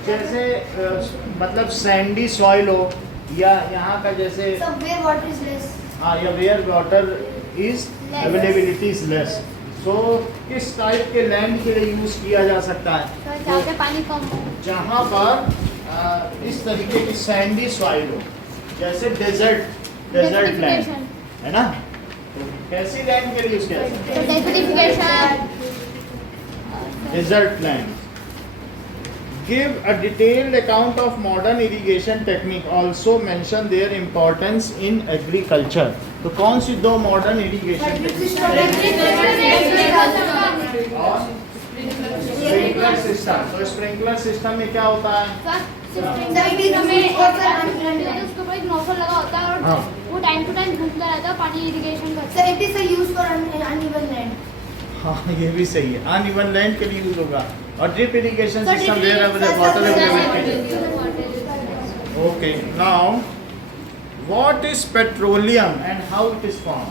जैसे मतलब सैंडी सॉइल हो, या यहाँ का जैसे सब वेयर वाटर इज लेस। हाँ, या where water is availability is less. So किस टाइप के लैंड के लिए यूज किया जा सकता है? जहाँ पे पानी कम हो। जहाँ पर इस तरीके की सैंडी सॉइल हो, जैसे डेजर्ट लैंड है ना, तो कैसी लैंड के लिए यूज किया जाता है? Desertification. Desert lands. Give a detailed account of modern irrigation technique. Also mention their importance in agriculture. तो कौन सी दो modern irrigation technique? Sprinkler system. तो स्प्रिंकलर सिस्टम में क्या होता है? उसके ऊपर एक नोजल लगा होता है और हाँ। वो टाइम टू टाइम घूमता रहता है, पानी इरिगेशन करता sir it is use for uneven land. हाँ, ये भी सही है, अनइवन लैंड के लिए यूज होगा। और ड्रिप इरिगेशन है। System where water availability. Okay, now what is petroleum and how it is form?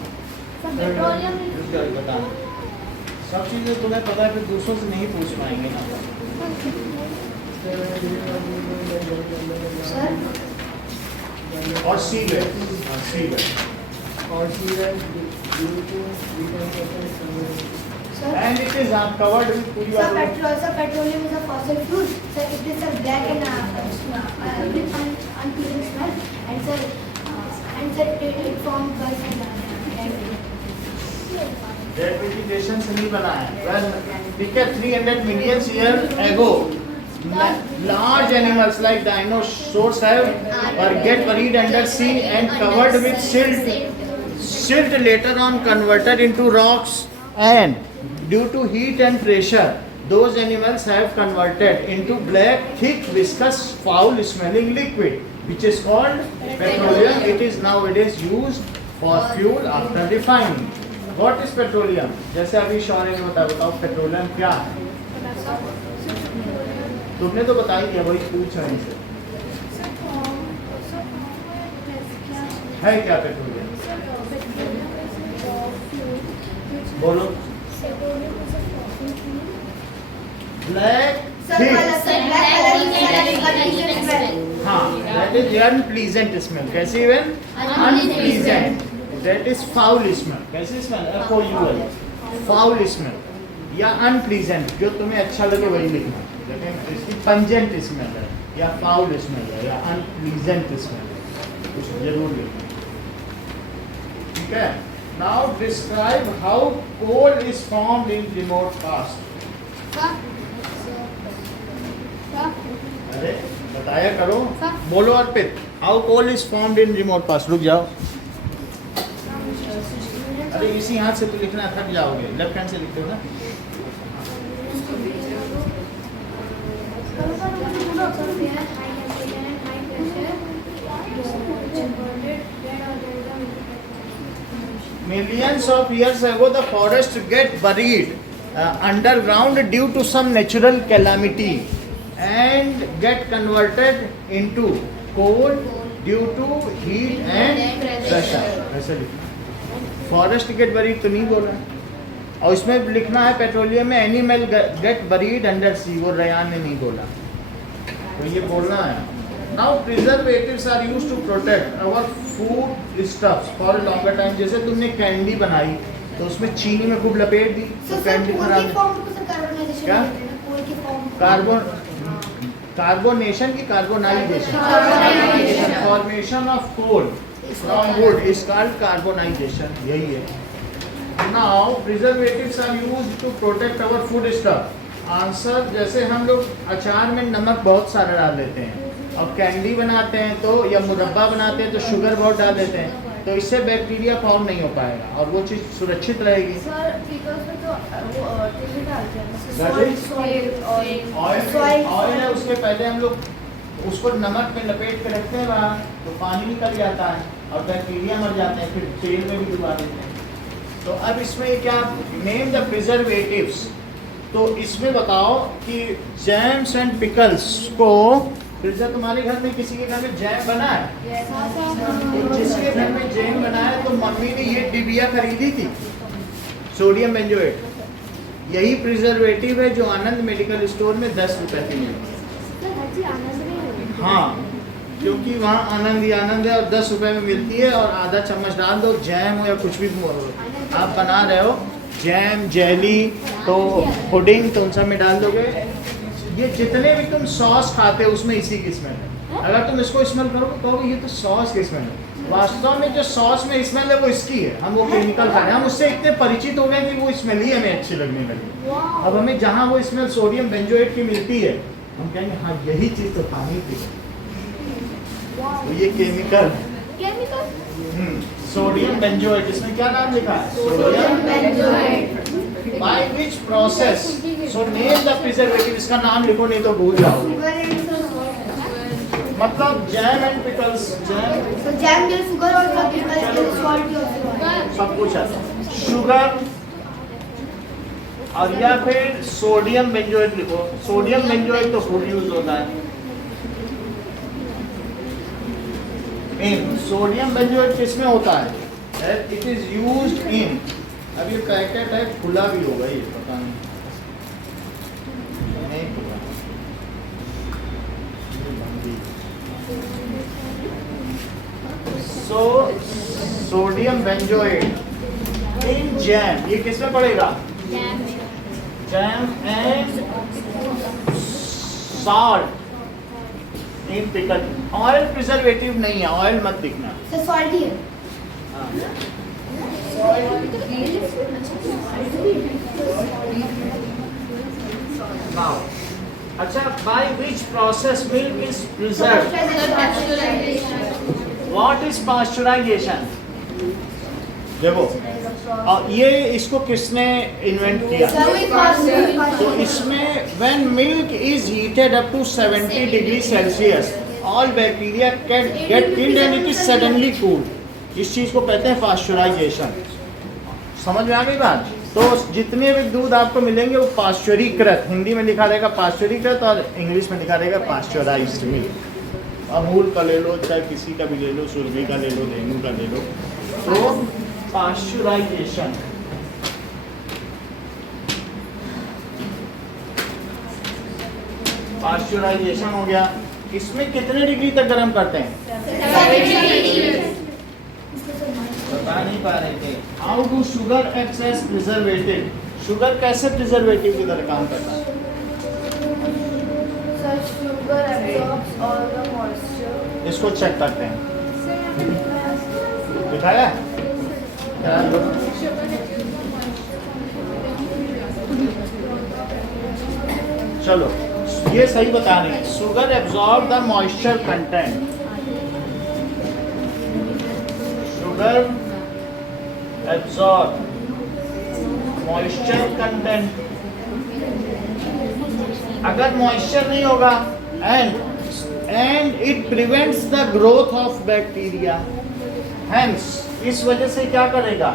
Petroleum बता, सब चीजें तुम्हें पता है, फिर दूसरों से नहीं पूछ पाएंगे ना। और sewage and it is covered with पूरी Sir, petroleum is a fossil fuel. Sir, it is a black and with unpleasant smell. And sir, it forms gas and That vegetation से नहीं बना है। Well, ठीक है, 300 million years ago, large animals like dinosaurs were get buried under sea and covered with silt. Silt later on converted into rocks, and due to heat and pressure, those animals have converted into black, thick, viscous, foul-smelling liquid. which is called petroleum. It is nowadays used for fuel after refining. What is petroleum? जैसे अभी शौर्य ने बताओ petroleum क्या है? तुमने तो बता ही दिया, वही पूछ रहे हैं। है क्या पेट्रोलियम? बोलो। ब्लैक हाँ, that is unpleasant smell. कैसी even? Unpleasant. That is foul smell. कैसी smell? F-O-U-L. Foul smell या unpleasant, जो तुम्हें अच्छा लगे वही लिखना। लेकिन इसकी pungent smell है या foul smell है या unpleasant smell है, कुछ जरूर लिखना। ठीक है? Now describe how coal is formed in remote past. अरे बताया करो, बोलो Arpit. How coal is formed in remote past. रुक जाओ, अरे इसी हाथ से तो लिखना, थक जाओगे। लेफ्ट हैंड से लिखते हो ना। Millions of years ago the forest get buried underground due to some natural calamity and get converted into coal due to heat and pressure. ऐसे लिखना। फॉरेस्ट गेट बरीड तो नहीं बोला, और इसमें लिखना है पेट्रोलियम में animal get buried under sea, वो रयान ने नहीं बोला, तो ये बोलना है। Now preservatives are used to protect our food stuffs for a longer time. जैसे तुमने कैंडी बनाई तो उसमें चीनी में खूब लपेट दी तो कैंडी खराब। क्या? कार्बोनेशन की carbonisation, formation of coal from wood is called carbonisation, यही है। Now preservatives are used to protect our food stuff. Answer, जैसे हम लोग अचार में नमक बहुत सारा डाल देते हैं और कैंडी बनाते हैं तो या मुरब्बा बनाते हैं तो शुगर बहुत डाल देते हैं, तो इससे बैक्टीरिया फॉर्म नहीं हो पाएगा और वो चीज़ सुरक्षित रहेगी। ऑयल है, उसके पहले हम लोग उसको नमक में लपेट के रखते हैं वहाँ, तो पानी निकल जाता है और बैक्टीरिया मर जाते हैं, फिर तेल में भी डुबा देते हैं। तो अब इसमें क्या, नेम द प्रिजर्वेटिव्स। तो इसमें बताओ कि जैम्स एंड पिकल्स को, फिर तुम्हारे घर में किसी के घर में जैम बना है? तो जिसके घर में जैम बना है तो मम्मी ने ये डिबिया खरीदी थी, सोडियम बेंजोएट। यही प्रिजर्वेटिव है जो आनंद मेडिकल स्टोर में 10 रुपए की मिलती है। हाँ, क्योंकि वहाँ आनंद ही आनंद है और 10 रुपए में मिलती है, और आधा चम्मच डाल दो, जैम हो या कुछ भी आप बना रहे हो, जैम, जेली, तो पुडिंग, तो उन सब में डाल दोगे। ये जितने भी तुम सॉस खाते हो उसमें इसी की स्मेल है। अगर तुम इसको स्मेल करोगे तो ये तो सॉस की स्मेल है। वास्तव में जो सॉस में स्मेल है वो इसकी है, हम वो केमिकल खा रहे हैं। हम उससे इतने परिचित हो गए कि वो स्मेल ही हमें अच्छी लगने लगी। अब हमें जहाँ वो स्मेल सोडियम बेंजोएट की मिलती है, हम कहेंगे हाँ यही चीज़ तो खानी थी। तो ये केमिकल सोडियम बेंजोएट, इसमें क्या नाम लिखा है? Sodium benzoate. By which process, so name the preservative, इसका नाम लिखो नहीं तो भूल जाओगे। मतलब जैम एंड पिकल्स, जैम में शुगर और पिकल्स में सॉल्ट, सब कुछ है, शुगर और या फिर सोडियम बेंजोएट लिखो। सोडियम बेंजोएट तो फूड यूज होता है। इन सोडियम बेंजोएट किसमें होता है? इट इज यूज्ड इन, अब ये पैकेट है, खुला भी होगा ये, पता नहीं खुला। सो सोडियम बेंजोएट इन जैम, ये किसमें पड़ेगा? Jam and salt in pickle. Oil preservative नहीं है, ऑयल मत दिखना, सॉल्ट ही है। Now, अच्छा, by which process milk is preserved? What is pasteurization? देखो, और ये इसको किसने इन्वेंट किया? तो इसमें when milk is heated up to 70 degree Celsius all bacteria get killed and it is suddenly cooled. इस चीज़ को कहते हैं पास्चराइजेशन। समझ में आ गई बात? तो जितने भी दूध आपको मिलेंगे वो पास्चरीकृत, हिंदी में लिखा रहेगा पास्चरीकृत और इंग्लिश में लिखा रहेगा पास्चराइज्ड मिल्क। अमूल का ले लो, चाहे किसी का भी ले लो, सुरभि का ले लो, धेनु का ले लो, तो पास्चराइजेशन। पास्चराइजेशन हो गया। इसमें कितने डिग्री तक गर्म करते हैं? बता नहीं पा रहे थे। How do sugar acts as preservative? Sugar कैसे प्रिजर्वेटिव की तरह काम करता है? Sir, sugar absorbs all the moisture. इसको चेक करते हैं। दिखाया? चलो ये सही बता रहे हैं। Sugar absorb the moisture content. Sugar absorb moisture content. अगर मॉइस्चर नहीं होगा and it prevents the growth of bacteria. Hence इस वजह से क्या करेगा?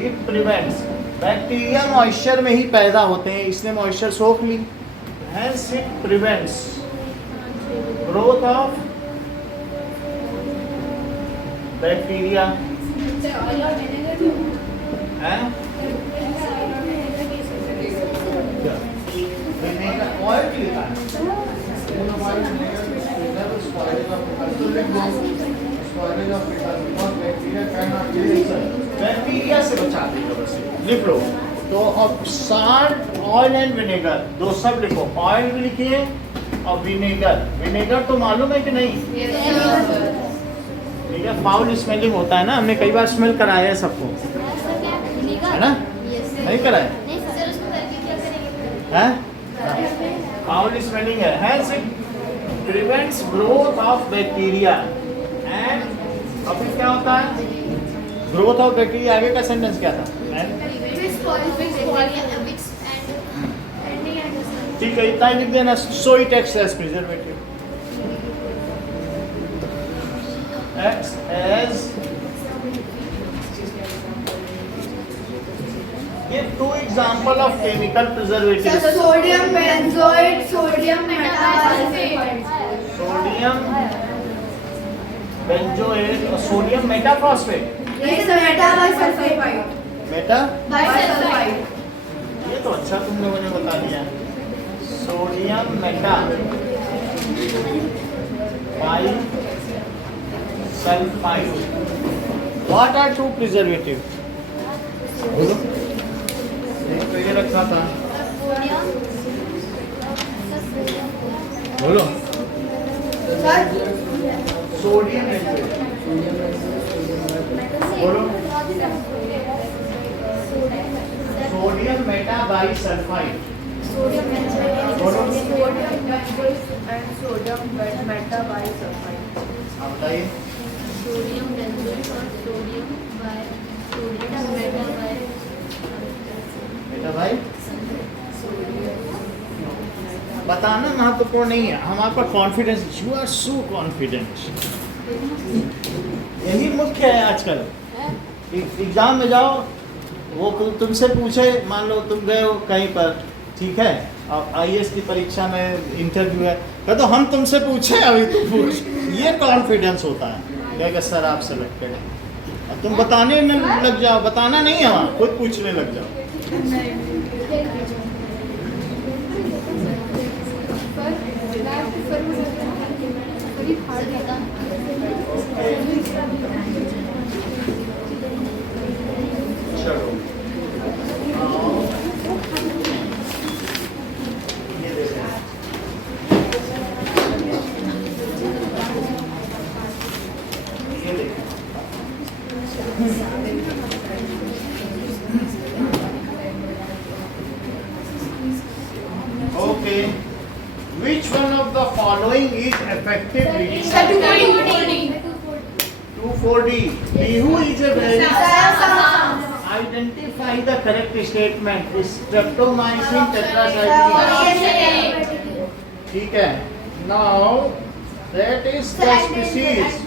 इट प्रिवेंट्स, बैक्टीरिया मॉइस्चर में ही पैदा होते हैं, इसने मॉइस्चर सोख ली। Hence it prevents growth of bacteria. हैं? Vinegar, oil भी लिखा है। बैक्टीरिया से बचाते हैं बस। लिख लो। तो अब साल्ट, ऑयल एंड विनेगर दो सब लिखो। ऑयल भी लिखिए और विनेगर। विनेगर तो मालूम है कि नहीं? ठीक है, फाउल स्मेलिंग होता है ना, हमने कई बार स्मेल कराया है सबको, है ना? नहीं कराया है? फाउल स्मेलिंग है। Hence it prevents growth of bacteria and अभी क्या होता है? ग्रोथ ऑफ बैक्टीरिया आगे का सेंटेंस क्या था? ठीक है, इतना ही लिख देना। So it acts as preservative. Acts as, give two example of chemical preservative. Sodium benzoate, sodium metaphosphate. Sodium benzoate और sodium metaphosphate. Yes, sir, metabisulfite. Meta, Bisulfite. ये तो अच्छा तुम लोगों ने बता दिया। Sodium metabisulphide. What are two preservative? बोलो। एक तो ये रखा था, बोलो। सोडियम बेंजोएट, बोलो। Sodium metabisulphide. Sodium benzoate and sodium metabisulfite. आप बताइए। सोडियम बेंजोएट और सोडियम मेटाबाई। बेटा भाई बताना महत्वपूर्ण नहीं है, हम आपका confidence, you are so confident, यही मुख्य है आजकल। एग्जाम में जाओ, वो तुमसे पूछे, मान लो तुम गए हो कहीं पर, ठीक है, अब आईएएस की परीक्षा में इंटरव्यू है, कह तो हम तुमसे पूछे अभी तुम पूछ, ये कॉन्फिडेंस होता है। कहेगा सर आप सेलेक्टेड हैं, अब तुम बताने में लग जाओ, बताना नहीं है वहाँ, खुद पूछने लग जाओ। चलो ये देखो, ये देखो, okay, which one of the following is effective reading? 2,4-D. Bihu is a very. Identify the correct statement. Streptomycin tetracycline. ठीक है. Now That is the species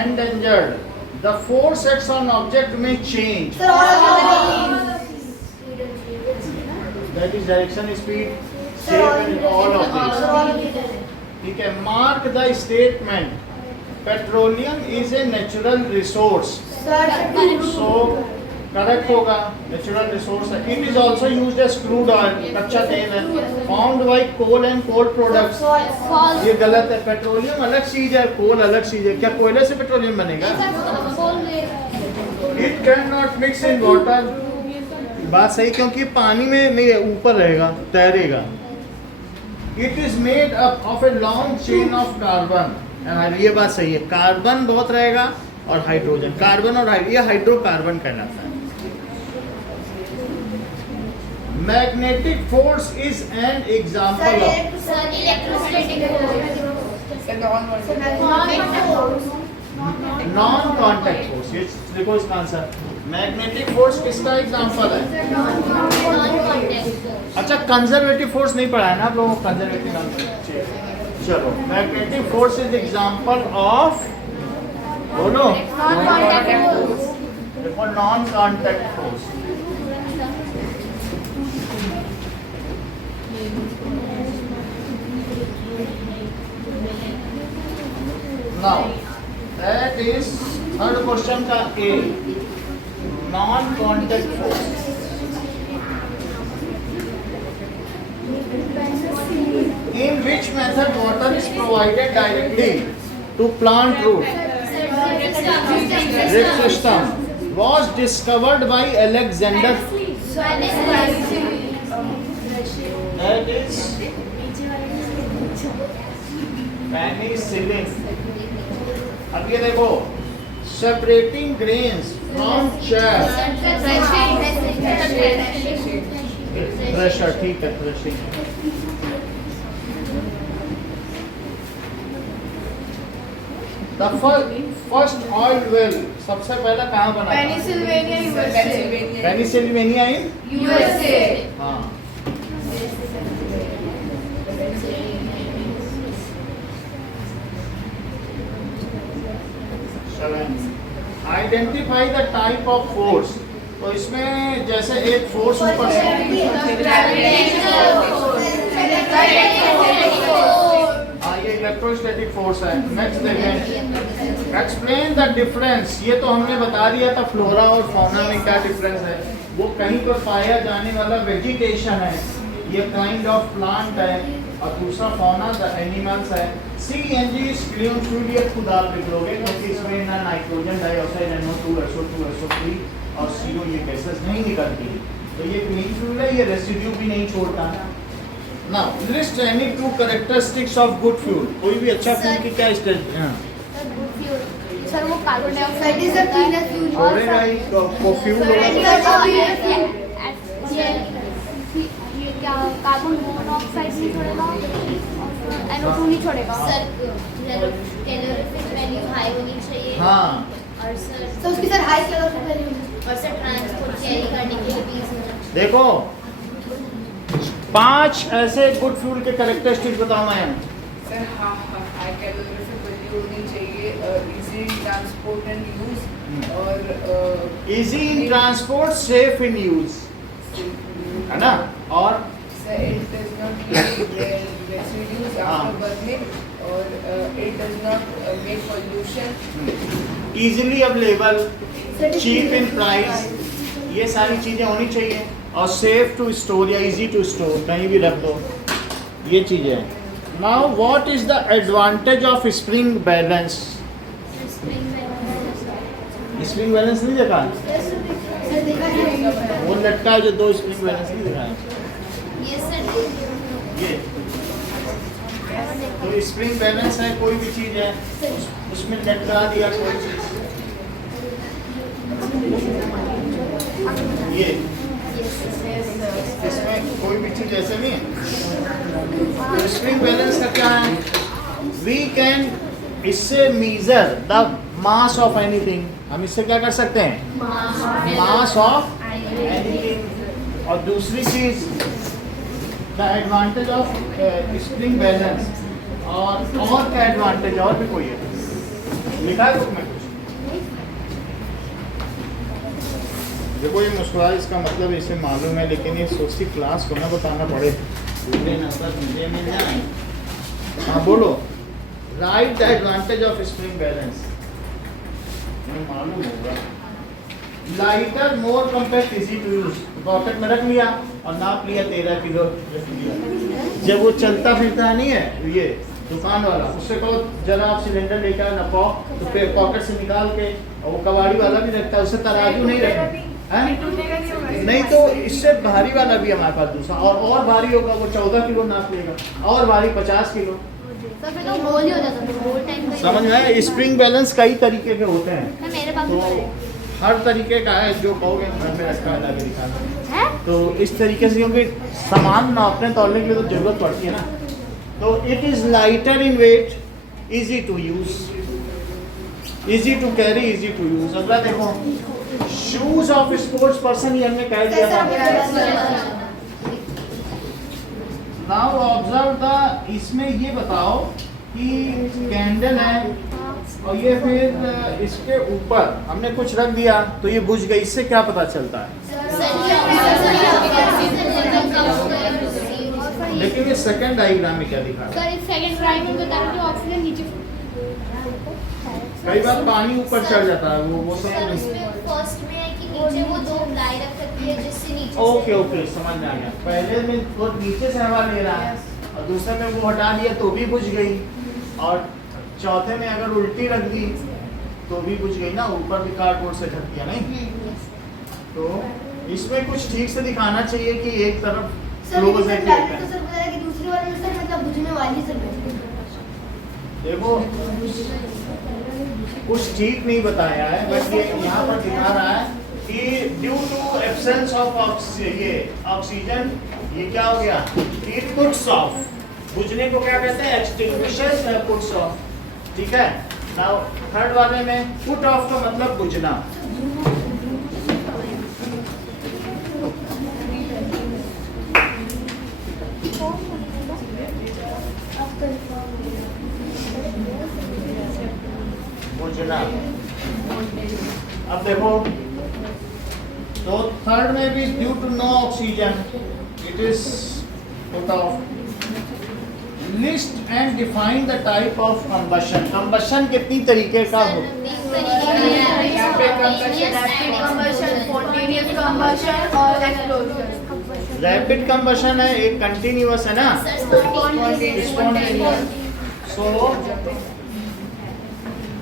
endangered. The force acts on object may change. Sir, all of That is direction, speed, Sir, shape and all of these. these. ठीक है. Mark the statement. Petroleum is a natural resource. Sir, So correct होगा. Natural resource है. It is also used as crude oil. कच्चा तेल है. Found by coal and coal products. false. ये गलत है. पेट्रोलियम अलग चीज है, कोल अलग चीज है. क्या कोयले से पेट्रोलियम बनेगा? It cannot mix in water. बात सही, क्योंकि पानी में नहीं, ऊपर रहेगा, तैरेगा. It is made up of a long chain of carbon. ये बात सही है. कार्बन बहुत रहेगा और हाइड्रोजन. कार्बन और ये हाइड्रोकार्बन कहलाता है. Magnetic force is an example of non-contact force. ये देखो इसका आंसर. मैग्नेटिक फोर्स किसका एग्जांपल है? अच्छा, कंजर्वेटिव फोर्स नहीं पढ़ा है ना आप लोगों को? कंजर्वेटिव. चलो, magnetic force is example of, बोलो, देखो, non contact force. Now, that is third question का A, non-contact force. In which method water is provided directly to plant root? Drip system was discovered by Alexander. That is penicillin. अब ये देखो, separating grains from chaff. Thresher, ठीक है, threshing. The first oil well सबसे पहला कहाँ बना था? Pennsylvania in USA. हाँ. Identify the type of force. तो इसमें जैसे एक फोर्स ऊपर से, हाँ, ये इलेक्ट्रोस्टैटिक फोर्स है. नेक्स्ट देखें, एक्सप्लेन द डिफरेंस. ये तो हमने बता दिया था फ्लोरा और फौना में क्या डिफरेंस है. वो कहीं पर पाया जाने वाला वेजिटेशन है, ये काइंड ऑफ प्लांट है, और दूसरा फौना द एनिमल्स है. CNG इज क्लीन फ्यूल, ये खुद आप लिख लोगे, क्योंकि इसमें ना nitrogen dioxide, NO2, SO2, SO3 और CO ये गैसेस नहीं निकलती. तो ये क्लीन फ्यूल है, ये रेसिड्यू भी नहीं छोड़ता. Now list any 2 characteristics of good fuel. कोई भी अच्छा फ्यूल की क्या स्टेज? सर वो carbon That is the cleanest fuel. छोड़ेगा ही तो फ्यूल होगा. ये क्या कार्बन मोनोऑक्साइड नहीं छोड़ेगा और NO2 नहीं छोड़ेगा. सर कैलोरीफिक वैल्यू हाई होनी चाहिए. हाँ, और सर तो उसकी सर हाई कैलोरी वैल्यू. और सर ट्रांसपोर्ट कैरी करने के लिए भी इसमें देखो 5 ऐसे गुड फ्यूल के कैरेक्टरिस्टिक्स बताओ मैं. सर हाई कैलोरीफिक वैल्यू होनी चाहिए, इजी ट्रांसपोर्ट एंड यूज, और easy in transport, safe in use, है ना. और sir it does not leave residues after burning, और it does not make pollution, easily available, cheap in price, ये सारी चीजें होनी चाहिए. और सेफ टू स्टोर या इजी टू स्टोर, कहीं भी रख दो, ये चीजें हैं. Now what is the advantage of spring balance? Spring balance नहीं देखा? सर देखा है. वो लटका है जो 2 स्प्रिंग बैलेंस नहीं दिखा है. ये सर ये तो स्प्रिंग बैलेंस है, कोई भी चीज है उसमें लटका दिया कोई चीज, ये इसमें कोई भी चीज ऐसे नहीं है. तो स्प्रिंग बैलेंस का क्या है? वी कैन इससे measure the mass of anything. हम इससे क्या कर सकते हैं? Mass of anything. और दूसरी चीज, the advantage of spring balance, और क्या एडवांटेज और भी कोई है लिखा है बुक में कुछ? देखो ये मुस्कुराए इसका मतलब इसे मालूम है, लेकिन ये सोचती क्लास को ना बताना पड़े, पूरे नंबर मुझे मिल जाए। हाँ बोलो, write the advantage of spring balance. मालूम होगा। Lighter more compact easy to use, pocket में रख लिया और नाप लिया 13 किलो रख लिया। जब वो चलता फिरता नहीं है ये दुकान वाला, उससे कहो जरा आप सिलेंडर लेकर नपाओ, तो फिर पॉकेट से निकाल के, और वो कबाड़ी वाला भी रखता है, उससे तराजू नहीं रखना है, नहीं तो इससे भारी वाला भी हमारे पास दूसरा, और भारी होगा वो 14 किलो नाप लेगा, और भारी 50 किलो। सर फिर तो गोल ही हो जाता था, गोल टाइम का ही। समझ में आया? स्प्रिंग बैलेंस कई तरीके के होते हैं, सर मेरे पास तो भी है। हर तरीके का है, जो कहोगे घर में रखा है लाके दिखाना। है? तो इस तरीके से, क्योंकि सामान नापने तोलने के लिए तो जरूरत पड़ती है ना। तो it is lighter in weight, easy to use, easy to carry, easy to use. अगला देखो, शूज ऑफ स्पोर्ट्स पर्सन, ये हमने कह दिया था। नाउ ऑब्जर्व द, इसमें ये बताओ कि कैंडल है और ये फिर इसके ऊपर हमने कुछ रख दिया तो ये बुझ गई, इससे क्या पता चलता है? लेकिन ये सेकंड डायग्राम में क्या दिखा रहा है? सर इस सेकंड ड्राइव में बता रहे थे ऑक्सीजन नीचे। कई बार पानी ऊपर चढ़ जाता है, वो सब सर नहीं। उसमें फर्स्ट में है कि नीचे वो 2 प्लाई रख सकती है जिससे नीचे ओके ओके, समझ में आ गया। पहले में वो नीचे से हवा ले रहा है और दूसरे में वो हटा दिया तो भी बुझ गई, और चौथे में अगर उल्टी रख दी तो भी बुझ गई ना, ऊपर भी कार्डबोर्ड से ढक दिया नहीं। तो इसमें कुछ ठीक से दिखाना चाहिए कि एक तरफ सर क्लोज लेकिन है सर कि पहले open तो है। सर बताया कि दूसरी वाले में सर मतलब बुझने वाली सर देखो कुछ ठीक नहीं बताया है, बट ये यहाँ पर दिखा रहा है कि due to absence of oxygen, ये क्या हो गया? इट पुट्स ऑफ, बुझने को क्या कहते हैं? एक्सटिंग्विशर्स या पुट्स ऑफ, ठीक है। नाउ थर्ड वाले में पुट ऑफ का मतलब बुझना। बुझना। अब देखो, तो थर्ड में भी due to no oxygen it is put off. List and define the type of combustion. Combustion कितनी तरीके का हो? रैपिड कंबशन है, एक कंटिन्यूअस है ना, स्पॉन्टेनियस। सो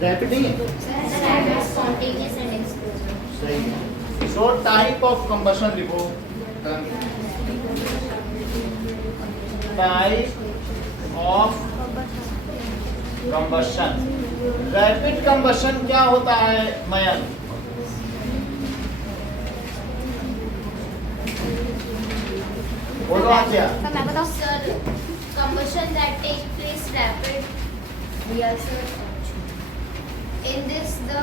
रैपिड नहीं है, सही है। सो टाइप ऑफ कंबशन लिखो, type of combustion. Rapid combustion क्या होता है मयंक? बोलो आप क्या? सर मैं बताऊं? Sir, combustion that take place rapid. Yes, sir. In this, the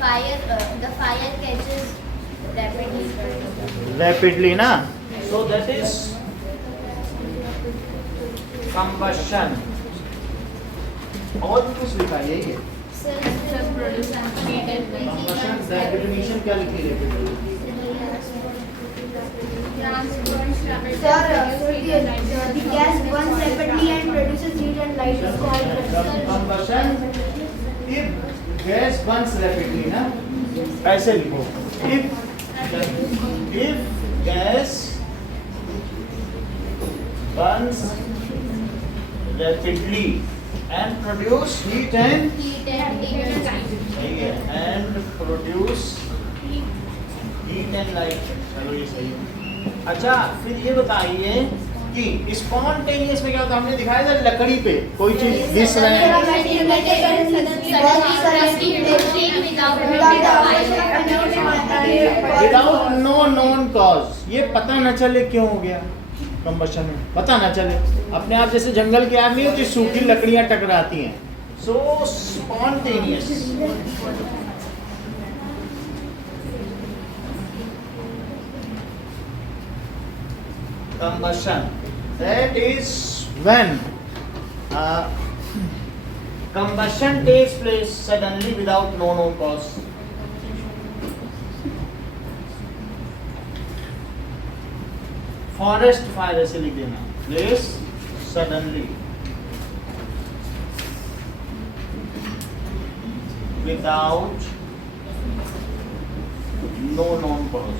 fire catches rapidly. Rapidly ना, सो दैट इज कंबशन। और भी कुछ लिखा है यही है Sir, production कंबशन। डेफिनेशन क्या लिखी है? Sir, the gas burns rapidly and produces heat and light is called combustion. If gas Burns rapidly ना, ऐसे लिखो, if gas Burns rapidly and produce heat and, सही है, and produce heat and light. चलो ये सही है। अच्छा फिर ये बताइए कि स्पॉन्टेनियस में क्या होता है? हमने दिखाया था लकड़ी पे कोई चीज घिस रहे हैं विदाउट नो नोन कॉज, ये पता न चले क्यों हो गया कंबशन में, पता न चले अपने आप। जैसे जंगल की आग नहीं होती, सूखी लकड़ियां टकराती हैं, so spontaneous. combustion, that is when combustion takes place suddenly without no known cause. Forest fire ऐसे लिख देना, place suddenly without no known cause.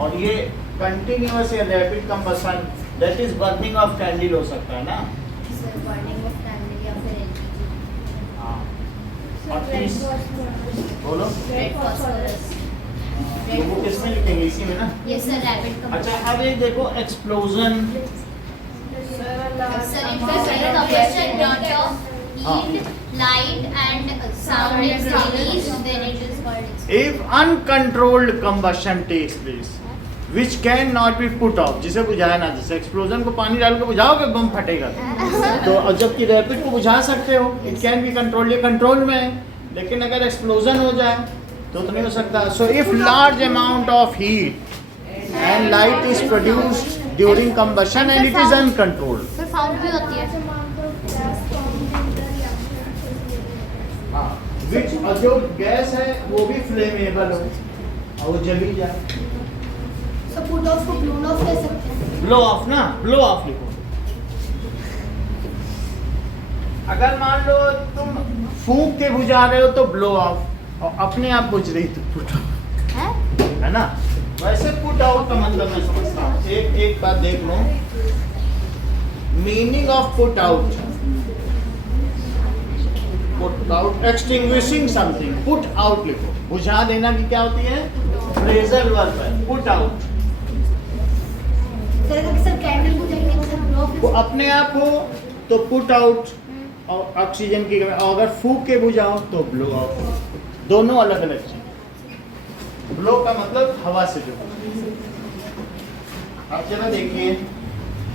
और ये कंटिन्यूअस या rapid combustion that is burning of candle हो सकता है ना। सर बर्निंग ऑफ कैंडल या फिर एलपीजी। हाँ, और तीस बोलो रेड फास्फोरस। तो वो किसमें लिखेंगे, इसी में ना। यस सर, रैपिड अच्छा अब एक देखो explosion. Sir, it was a combustion brought of heat, light and sound is released, then it is called If uncontrolled combustion takes place, which can not be put out, जिसे बुझाया ना, जैसे explosion को पानी डाल के बुझाओगे बम फटेगा, तो और जबकि रैपिड को बुझा सकते हो, इट कैन बी कंट्रोल, ये कंट्रोल में है, लेकिन अगर एक्सप्लोजन हो जाए तो नहीं हो सकता। So if large amount of heat and light is produced during combustion and it is uncontrolled, sir sound भी होती है। which और जो गैस है वो भी फ्लेमेबल हो और वो जली जाए। So put off को blown off कह सकते हैं। ब्लो ऑफ ना, ब्लो ऑफ लिखो। अगर मान लो तुम फूंक के बुझा रहे हो तो ब्लो ऑफ, और अपने आप बुझ रही तो पुट आउट, है ना। वैसे पुट आउट का मतलब मैं समझता हूँ। एक बात देख लो, meaning of put out, put out extinguishing something, put out लिखो। बुझा देना की क्या होती है, फ्रेजल वर्ब है, पुट आउट। सर कैंडल बुझाएंगे सर blow off वो अपने आप हो तो पुट आउट और ऑक्सीजन की कमी, और अगर फूंक के बुझाओ तो ब्लो आउट, दोनों अलग अलग चीज। ब्लो का मतलब हवा से जो, आप जरा देखिए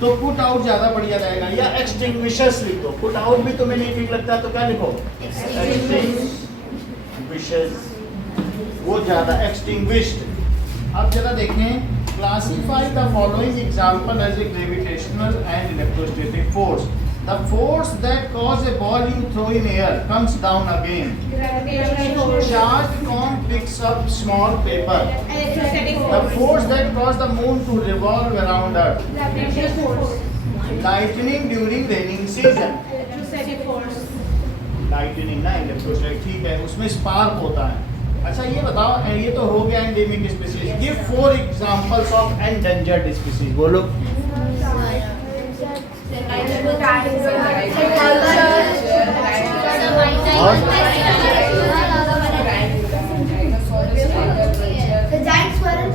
तो पुट आउट ज्यादा बढ़िया रहेगा, या एक्सटिंग्विशर्स लिखो। पुट आउट भी तुम्हें नहीं ठीक लगता तो क्या लिखो, एक्सटिंग्विशर्स, वो ज्यादा एक्सटिंग्विश्ड। अब जरा देखें, classify the following example as a gravitational and electrostatic force. The force that causes a ball you throw in air comes down again. Charged cone picks up small paper. The force that causes the moon to revolve around Earth. Lightning during raining season. Lightning ना electrostatic, ठीक है, उसमें spark होता है। अच्छा ये बताओ, ये तो हो गया endemic species. Give 4 examples of endangered species, बोलो। The giant squirrel.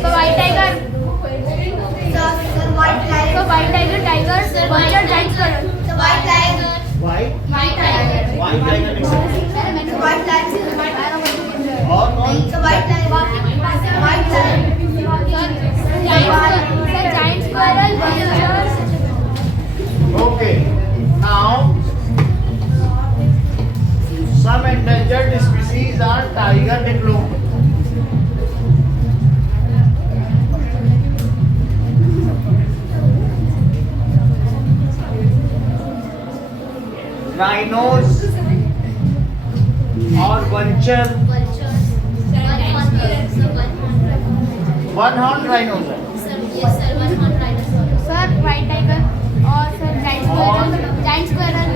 So white tiger. Sir white lion. So white tiger, vulture, giant squirrel. The white lion. White tiger. लिख सकते The white lion. हैं। और कौन? The white lion. White lion. Sir giant squirrel, vulture. Okay. Now, some endangered species are tiger, लिख लो। Rhinos और vulture, one horn rhinos है। Sir white tiger और sir giant squirrel.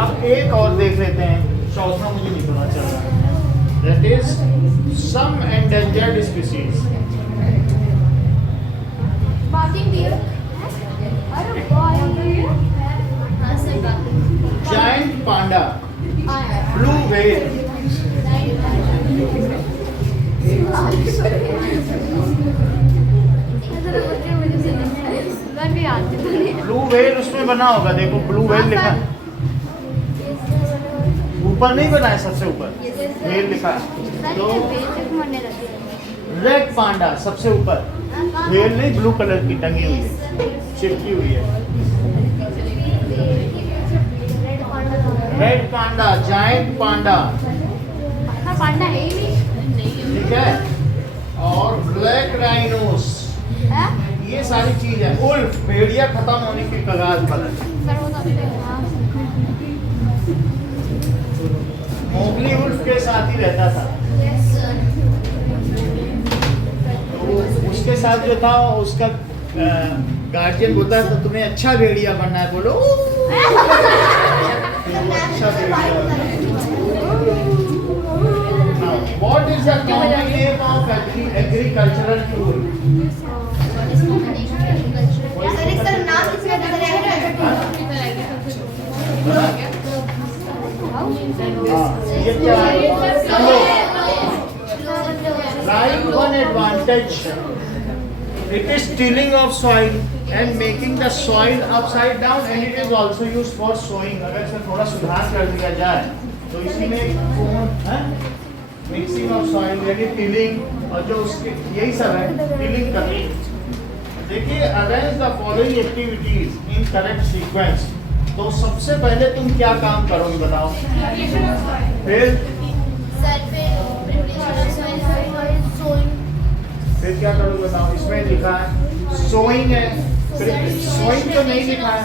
अब एक और देख लेते हैं, चौथा मुझे नहीं पता चल रहा। That is some endangered species. Barking deer. अरे वाह Giant panda, blue whale, blue whale उसमें बना होगा, देखो blue whale लिखा है। ऊपर नहीं बना है, सबसे ऊपर whale लिखा है। तो रेड पांडा सबसे ऊपर, whale नहीं, ब्लू कलर की टंगी हुई है, चिपकी हुई है। रेड पांडा, जायंट पांडा, पांडा है ही नहीं। ठीक है, और ब्लैक राइनोस, ये सारी चीज है। उल्फ, भेड़िया खत्म होने की कगार पर है। सर वो तो अभी तक हाँ। मोगली उल्फ के साथ ही रहता था, तो उसके साथ जो था उसका गार्जियन बोलता है तो तुम्हें अच्छा भेड़िया बनना है, बोलो अच्छा भेड़िया। What is the common name of agricultural tool? Sir नाम किसने बताया है? ये क्या है? Right, one advantage. It is tilling of soil and making the soil upside down, and it is also used for sowing. अगर इसमें थोड़ा सुधार कर दिया जाए तो इसमें मिक्सिंग ऑफ सॉइल यानी टिलिंग, और जो उसके यही सब है टिलिंग करनी। देखिए, arrange the following activities in correct sequence. तो सबसे पहले तुम क्या काम करोगे बताओ? फिर क्या करोगे बताओ? इसमें लिखा है सोइंग है, सोइंग तो नहीं लिखा है,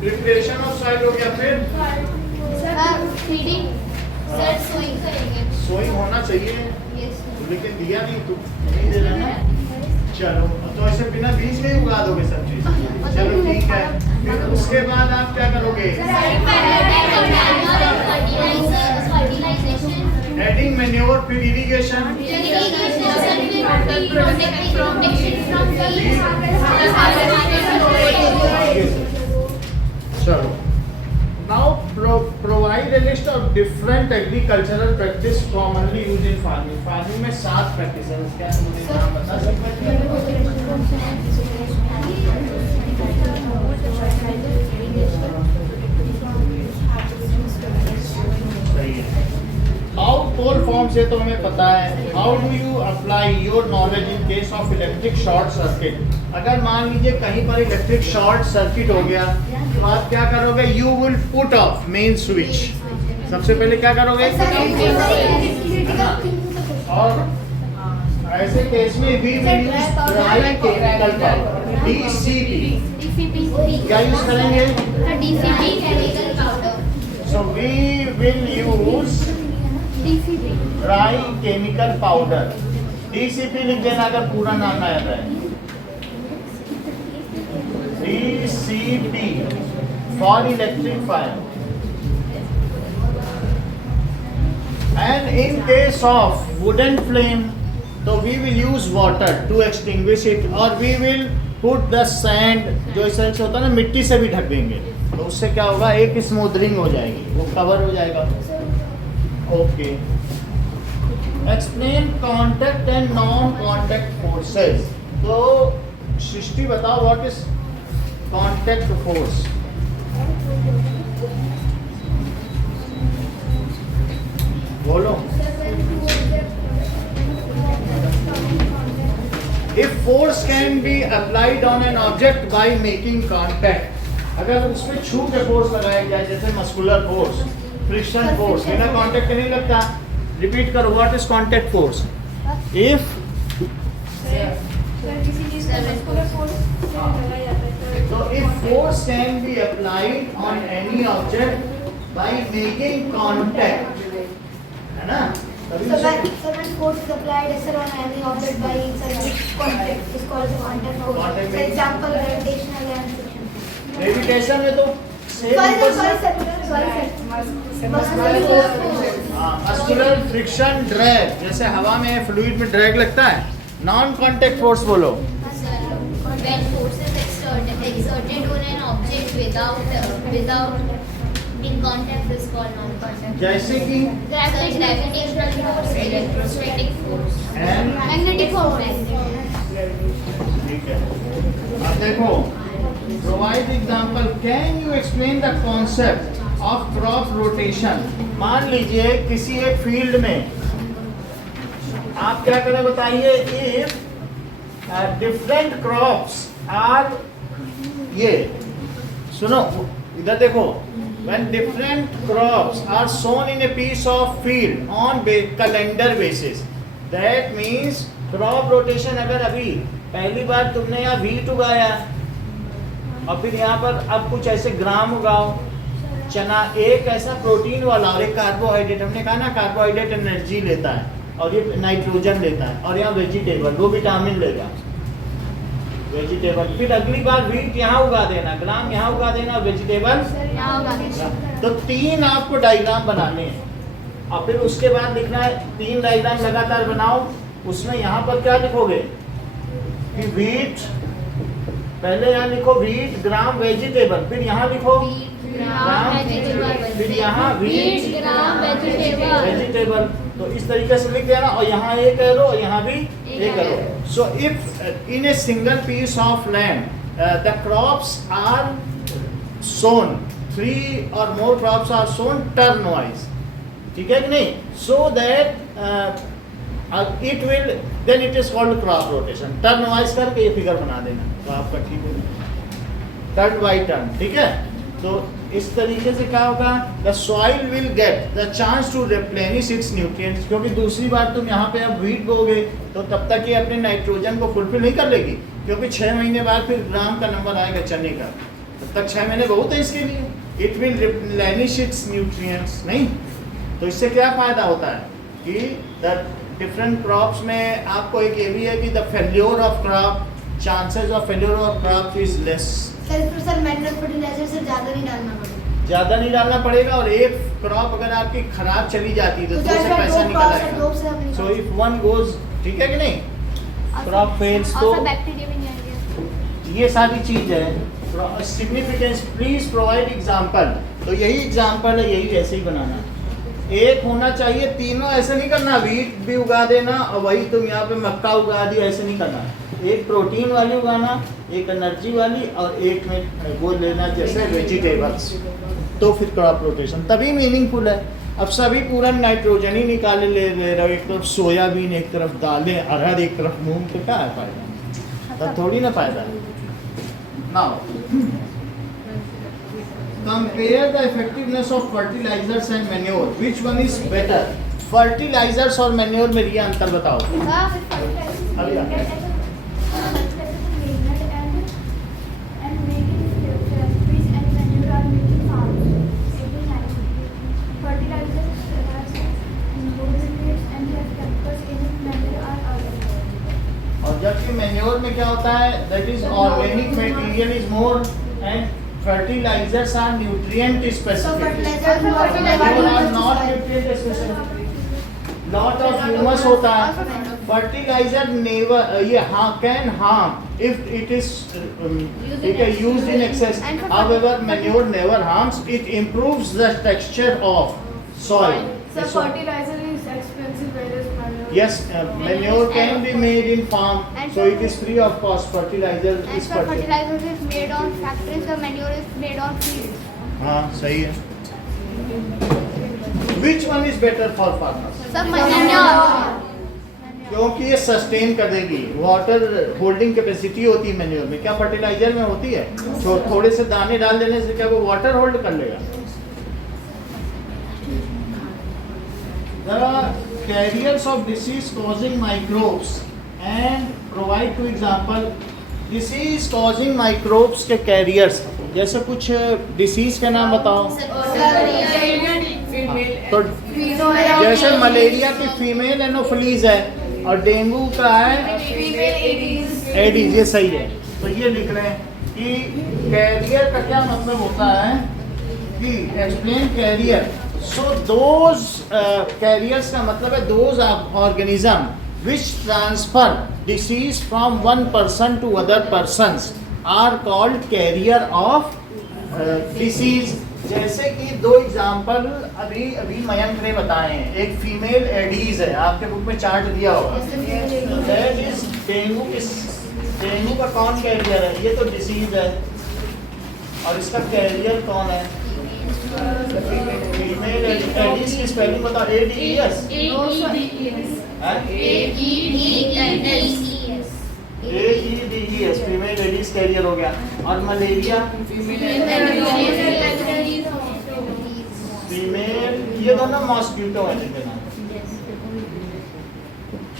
प्रिपरेशन ऑफ सॉइल हो गया। फिर सोइंग होना चाहिए, लेकिन दिया नहीं, तू नहीं दे रहा ना। चलो, तो ऐसे बिना बीज में उगा दोगे सब चीज। चलो ठीक है, फिर उसके बाद आप क्या करोगे? एडिंग मैन्योर, फिर इरिगेशन, चलो। Now provide a list of different agricultural practice commonly used in farming. Farming में 7 practice है, उसके मुझे नाम बता सकते हैं? Outpole form से तो हमें पता है। How do you apply your knowledge in case of electric short circuit? अगर मान लीजिए कहीं पर इलेक्ट्रिक शॉर्ट सर्किट हो गया तो आप क्या करोगे? You will put off main switch. सबसे पहले क्या करोगे? और ऐसे केस में we will use dry chemical powder, DCP। क्या यूज करेंगे? So we will use dry chemical powder, DCP लिख देना अगर पूरा नाम ना याद है। DCP for electric fire. And in case of wooden flame, so we will use water to extinguish it, or we will put the sand, जो इस से होता है ना, मिट्टी से भी ढक देंगे, तो उससे क्या होगा? एक स्मूथनिंग हो जाएगी, वो कवर हो जाएगा। Okay, explain contact and non contact forces. तो सृष्टि बताओ, व्हाट इज कॉन्टैक्ट फोर्स? बोलो। If force can be applied on an object by making contact, अगर उसमें छू के फोर्स लगाया जाए, जैसे मस्कुलर फोर्स, फ्रिक्शन फोर्स, बिना कांटेक्ट के नहीं लगता। रिपीट करो, what is contact force? If so if force can be applied on any object by making contact, है ना? So when force is applied on any object by contact is called the contact force. For example, gravitational and friction. Gravitation में तो muscular friction, drag, जैसे हवा में fluid में drag लगता है। नॉन कांटेक्ट फोर्स बोलो। When force is exerted on an object without in contact is called non-contact. जैसे कि gravitational force, electrostatic force, and magnetic force. ठीक है, अब देखो, provide example. Can you explain the concept of crop rotation? मान लीजिए किसी एक फील्ड में आप क्या करें बताइए? If different crops are, ये सुनो इधर देखो, when different crops are sown in a piece of field on calendar basis, that means crop rotation अगर अभी पहली बार तुमने यहाँ wheat उगाया और फिर यहाँ पर अब कुछ ऐसे ग्राम उगाओ, चना, एक ऐसा प्रोटीन वाला और एक कार्बोहाइड्रेट, हमने कहा ना कार्बोहाइड्रेट एनर्जी लेता है और ये नाइट्रोजन लेता है, और यहाँ वेजिटेबल वो विटामिन लेगा वेजिटेबल। फिर अगली बार व्हीट यहाँ उगा देना, ग्राम यहाँ उगा देना और वेजिटेबल यहाँ उगा देना। तो 3 आपको डायग्राम बनाने हैं और फिर उसके बाद लिखना है 3 डायग्राम लगातार बनाओ। उसमें यहाँ पर क्या लिखोगे कि व्हीट, पहले यहाँ लिखो व्हीट ग्राम वेजिटेबल, फिर यहाँ लिखो ग्राम, फिर यहाँ व्हीट ग्राम वेजिटेबल। तो इस तरीके से लिख देना और यहाँ एक एरो और यहाँ भी एक arrow. So if in a single piece of land the crops are sown, 3 or more crops are sown turn wise, ठीक है कि नहीं? So that it will, then it is called crop rotation. turn wise करके ये figure बना देना तो आपका ठीक होगा, turn by turn, ठीक है? तो इस तरीके से क्या होगा, the soil will get the chance to replenish its nutrients, क्योंकि दूसरी बार तुम यहाँ पे अब wheat बोगे तो तब तक ये अपने नाइट्रोजन को फुलफिल नहीं कर लेगी, क्योंकि 6 महीने बाद फिर ग्राम का नंबर आएगा चने का, तब तक 6 महीने बहुत है इसके लिए। It will replenish its nutrients, नहीं? तो इससे क्या फायदा होता है कि the different crops में आपको एक ये भी है कि the failure of crop, chances of failure of crop is less. Sir manual fertiliser से ज़्यादा नहीं डालना पड़ेगा, ज़्यादा नहीं डालना पड़ेगा, और एक क्रॉप अगर आपकी खराब चली जाती है तो 2 से पैसा निकल आएगा। सो इफ वन गोज, ठीक है कि नहीं, क्रॉप फेल्स तो बैक्टीरिया भी नहीं आएंगे। ये सारी चीज है। सिग्निफिकेंस, प्लीज प्रोवाइड एग्जांपल, तो यही एग्जांपल है, यही ऐसे ही बनाना, एक होना चाहिए, तीनों ऐसे नहीं करना, व्हीट भी उगा देना और वही तुम यहाँ पे मक्का उगा दिया, ऐसे नहीं करना। एक प्रोटीन वाली उगाना, एक एनर्जी वाली और एक में वो लेना जैसे वेजिटेबल्स, तो फिर क्रॉप रोटेशन तभी मीनिंगफुल है। अब सभी पूरा नाइट्रोजन ही निकाले ले रहे हो, एक तरफ सोयाबीन, एक तरफ दालें, अरहर, एक तरफ मूंग, तो क्या है फायदा? तब थोड़ी ना फायदा है। Now compare the effectiveness of fertilisers and manure, which one is better? Fertilisers और मैन्योर में ये अंतर बताओ। और जबकि मैन्योर में क्या होता है, that is organic material is more and fertilizers are nutrient specific. Manure are not nutrient specific. Lot of humus होता है. Fertilizer never ये can harm if it is used in excess. However, manure never harms. It improves the texture of soil. So fertilizer is expensive, whereas manure. Yes, manure can be made in farm, so it is free of cost. Fertilizer And is sir, fertilizer is made on factories, the manure is made on fields. हाँ सही है। Which one is better for farmers? Sir, manure. क्योंकि ये sustain कर देगी, water holding capacity होती है manure में, क्या फर्टिलाइजर में होती है? तो थोड़े से दाने डाल देने से क्या वो वाटर होल्ड कर लेगा? There are carriers of disease causing microbes and provide two example. Disease causing microbes के carriers, जैसे कुछ डिसीज के नाम बताओ। तो जैसे मलेरिया की फीमेल एनोफिलीज है और डेंगू का है एडीज, ये सही है। तो ये लिख रहे हैं कि कैरियर का क्या मतलब होता है कि explain carrier. So those carriers का मतलब है those organism which transfer disease from one person to other persons are called carrier of disease. जैसे कि 2 एग्जाम्पल अभी मयंक ने बताए हैं, एक फीमेल एडीज है, आपके बुक में चार्ट दिया होगा, दैट इज डेंगू का कौन कैरियर है? ये तो डिसीज है, और इसका कैरियर कौन है? फीमेल एडीज की स्पेलिंग बताओ। ADES फीमेल एडीज कैरियर हो गया। और मलेरिया ये दोनों मॉस्किटो है, लिख देना।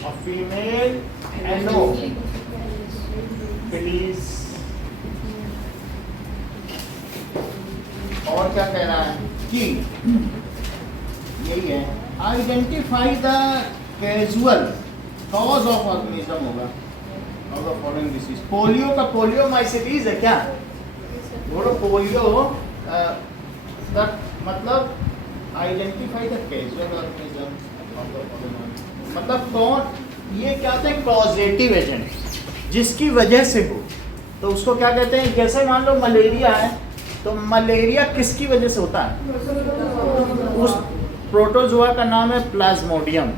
और फीमेल एनोफिलीज। और क्या कह रहा है कि यही है, identify the casual cause of organism होगा of the following disease. Polio का पोलियोमाइसिटीज है क्या? बोलो पोलियो मतलब identify the casual organism of the following, मतलब कौन, ये क्या होता है कॉजेटिव एजेंट जिसकी वजह से हो, तो उसको क्या कहते हैं? जैसे मान लो मलेरिया है, तो मलेरिया किसकी वजह से होता है? उस प्रोटोजोआ का नाम है प्लाज्मोडियम,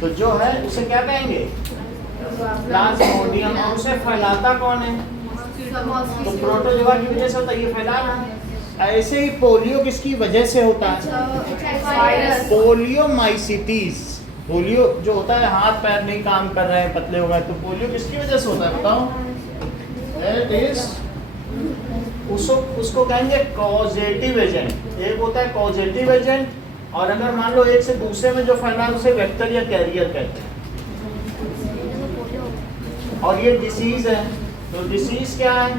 तो जो है उसे क्या कहेंगे? प्लाज्मोडियम। और उसे फैलाता कौन है? तो प्रोटोजोआ की वजह से होता है, ये फैला रहा है। ऐसे ही पोलियो किसकी वजह से होता है? पोलियोमाइसिटीज। पोलियो जो होता है, हाथ पैर नहीं काम कर रहे हैं, पतले हो गए, तो पोलियो किसकी वजह से होता है बताओ? दैट इज उसको कहेंगे कॉजेटिव एजेंट। एक होता है कॉजेटिव एजेंट, और अगर मान लो एक से दूसरे में जो फैला है उसे वेक्टर या कैरियर कहते हैं। और ये डिसीज है, तो डिसीज क्या है?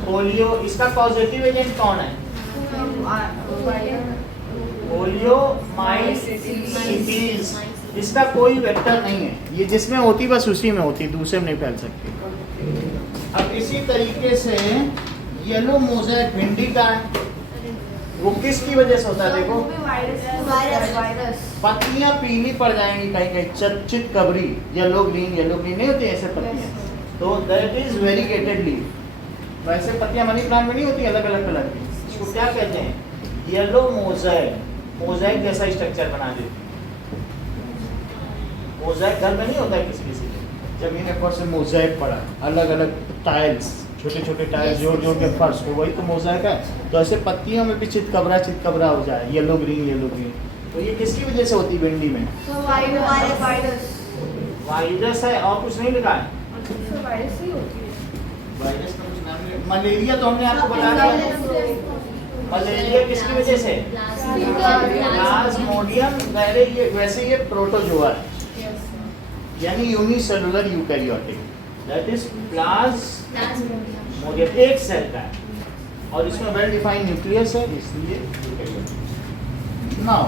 पोलियो। इसका कॉजेटिव एजेंट कौन है? पोलियोमाइसिटीज। इसका कोई वेक्टर नहीं है, ये जिसमें होती बस उसी में होती, दूसरे में नहीं फैल सकती। अब इसी तरीके से येलो मोज़ेक भिंडी का है, वो किसकी वजह से होता है? देखो पत्तियां पीली पड़ जाएंगी कहीं कहीं, चित कबरी, येलो ग्रीन नहीं होती ऐसे पत्तियां, तो दैट इज वेरीगेटेड लीफ। वैसे पत्तियां मनी प्लांट में नहीं होती अलग अलग कलर की, इसको क्या कहते हैं? Yellow mosaic. मोज़ेक जैसा स्ट्रक्चर बना देती है। मोज़ेक घर में नहीं होता है किसी किसी के, जमीन पर से मोज़ेक पड़ा, अलग अलग टाइल्स, छोटे छोटे टाइल्स जोड़ जोड़ के फर्श को, वही तो मोज़ेक है। तो ऐसे पत्तियों में भी चितकबरा हो जाए, येलो ग्रीन। तो ये किसकी वजह से होती है भिंडी में? वायरस है, और कुछ नहीं लिखा है। वायरस का कुछ नाम नहीं। मलेरिया तो हमने आपको बता दिया। मलेरिया किसकी वजह से? प्लाज्मोडियम। वैसे ये प्रोटोजोआ है, यानी unicellular eukaryotic, that is Plasmodium, एक सेल का है, और इसमें वेल डिफाइंड न्यूक्लियस है, इसलिए यूकैरियोटिक। नाउ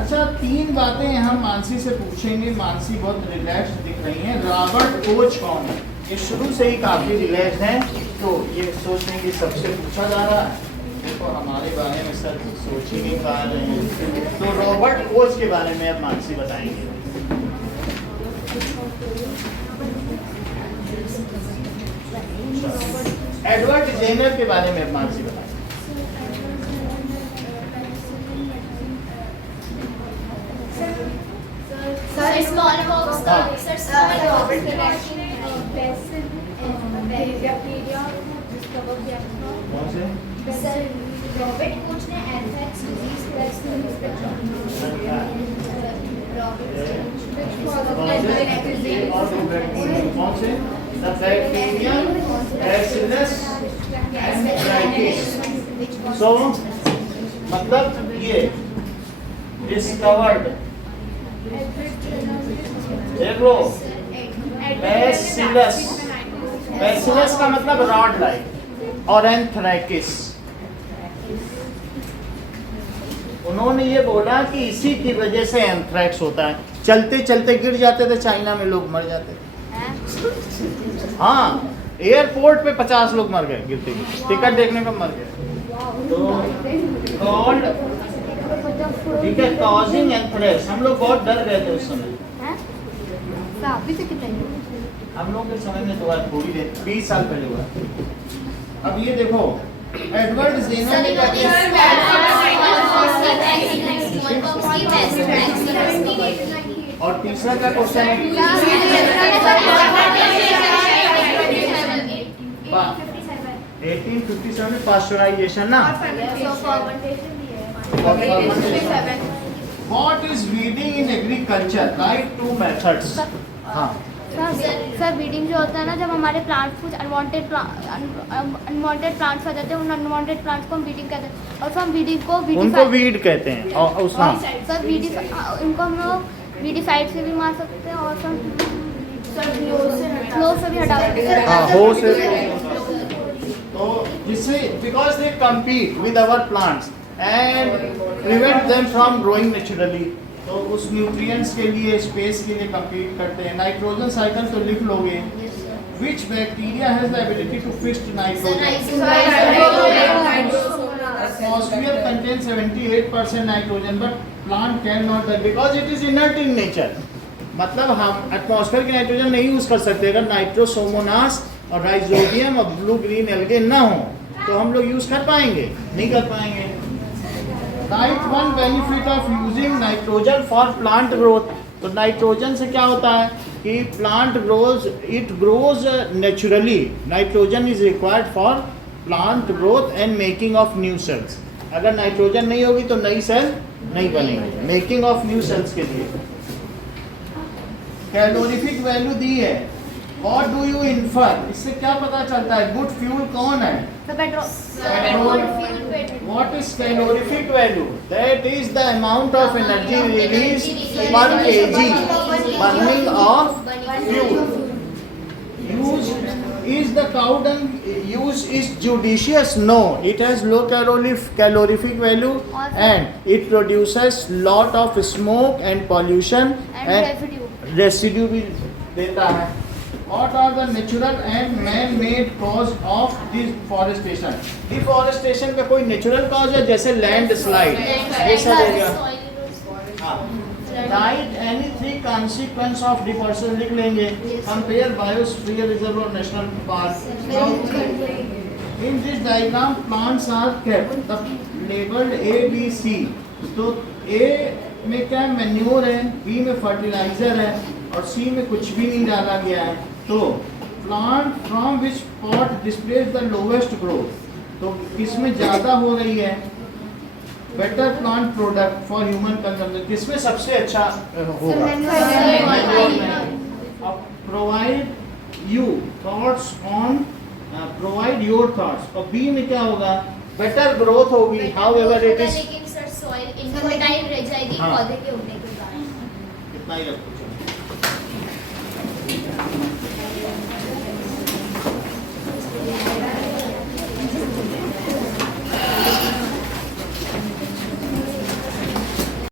अच्छा, 3 बातें हम मानसी से पूछेंगे। मानसी बहुत रिलैक्स दिख रही हैं। रॉबर्ट कोच कौन है? ये शुरू से ही काफ़ी रिलैक्स हैं, तो ये सोच रहे हैं कि सबसे पूछा जा रहा है, देखो हमारे बारे में सर सोच ही नहीं पा रहे हैं। तो रॉबर्ट कोच के बारे में अब मानसी बताएंगे। एडवर्ड जेनर के बारे में अब मानसी बताएंगे। सर स्मॉल बॉक्स का सर स्मॉल बॉक्स कौन से? सर रॉबर्ट कोच ने एंथ्रैक्स डिजीज कौन से? The bacteria bacillus anthracis. So मतलब ये डिस्कवर्ड, देख लो, बैसिलस। बैसिलस का मतलब रॉड लाइक, और एंथ्राइटिस। उन्होंने ये बोला कि इसी की वजह से एंथ्रैक्स होता है। चलते चलते गिर जाते थे, चाइना में लोग मर जाते थे। हाँ, एयरपोर्ट पे 50 लोग मर गए गिरते गिरते, टिकट देखने पर मर गए। तो कॉल्ड, ठीक है, कॉजिंग एंथ्रैक्स। हम लोग बहुत डर गए थे उस समय। हम लोग के समय में तो आज थोड़ी देर 20 साल पहले हुआ। अब ये देखो, एडवर्ड जेनर ने और तीसरा का क्वेश्चन है 1857 में पास्चराइजेशन ना। What is weeding in agriculture? Right, 2 methods. हाँ, सर वीडिंग जो होता है ना, जब हमारे प्लांट्स कुछ अनवांटेड प्लांट्स आ जाते हैं, उन अनवांटेड प्लांट्स को हम वीडिंग कहते हैं, और फिर हम वीडिंग को उनको वीड कहते हैं। और उस हाँ सर इनको हम लोग वीडिसाइड से भी मार सकते हैं, और फिर फ्लो से भी हटा सकते हैं। हाँ हो से तो जिससे because they compete with our plants and prevent them from growing naturally, तो उस न्यूट्रिएंट्स के लिए, स्पेस के लिए compete करते हैं। नाइट्रोजन साइकिल तो लिख लोगे। Which bacteria has the ability to fix nitrogen? Atmosphere contains 78% nitrogen, but plant cannot because it is inert in nature. मतलब हम एटमॉस्फेयर की नाइट्रोजन नहीं यूज कर सकते। अगर नाइट्रोसोमोनास और राइजोबियम और ब्लू ग्रीन एल्गे ना हो तो हम लोग यूज कर पाएंगे? नहीं कर पाएंगे। Right one benefit of using nitrogen for plant growth. तो नाइट्रोजन से क्या होता है कि plant grows, it grows naturally. Nitrogen is required for plant growth and making of new sales. अगर नाइट्रोजन नहीं होगी तो नई सेल नहीं बनेगी, मेकिंग ऑफ न्यू सेल्स के लिए। कैलोरीफिक वैल्यू दी है। What do you infer? इससे क्या पता चलता है? गुड फ्यूल कौन है? Petrol. What is calorific value? That is the amount of energy released per kg burning of fuel. Use is the cow dung use is judicious? No, it has low calorific value and it produces lot of smoke and pollution and residue भी देता है। What are the natural and man-made cause of deforestation? Deforestation का कोई natural cause है? जैसे landslide, ये सब हो गया। Write any three consequence of deforestation लिख लेंगे। Compare biosphere reserve और national park. In this diagram, plants are kept. The labeled A, B, C. तो A में क्या मैन्योर है, B में फर्टिलाइजर है और C में कुछ भी नहीं डाला गया है। तो plant from which pot displays the lowest growth. तो किसमें ज़्यादा हो रही है? Better plant product for human consumption. किसमें सबसे अच्छा होगा? Provide you thoughts on, provide your thoughts. और बी में क्या होगा? बेटर ग्रोथ होगी। हाउ एवर इट इज लेकिन सर सॉइल इनफर्टाइल रह जाएगी हाँ। पौधे के उगने के बाद। इतना ही रखो।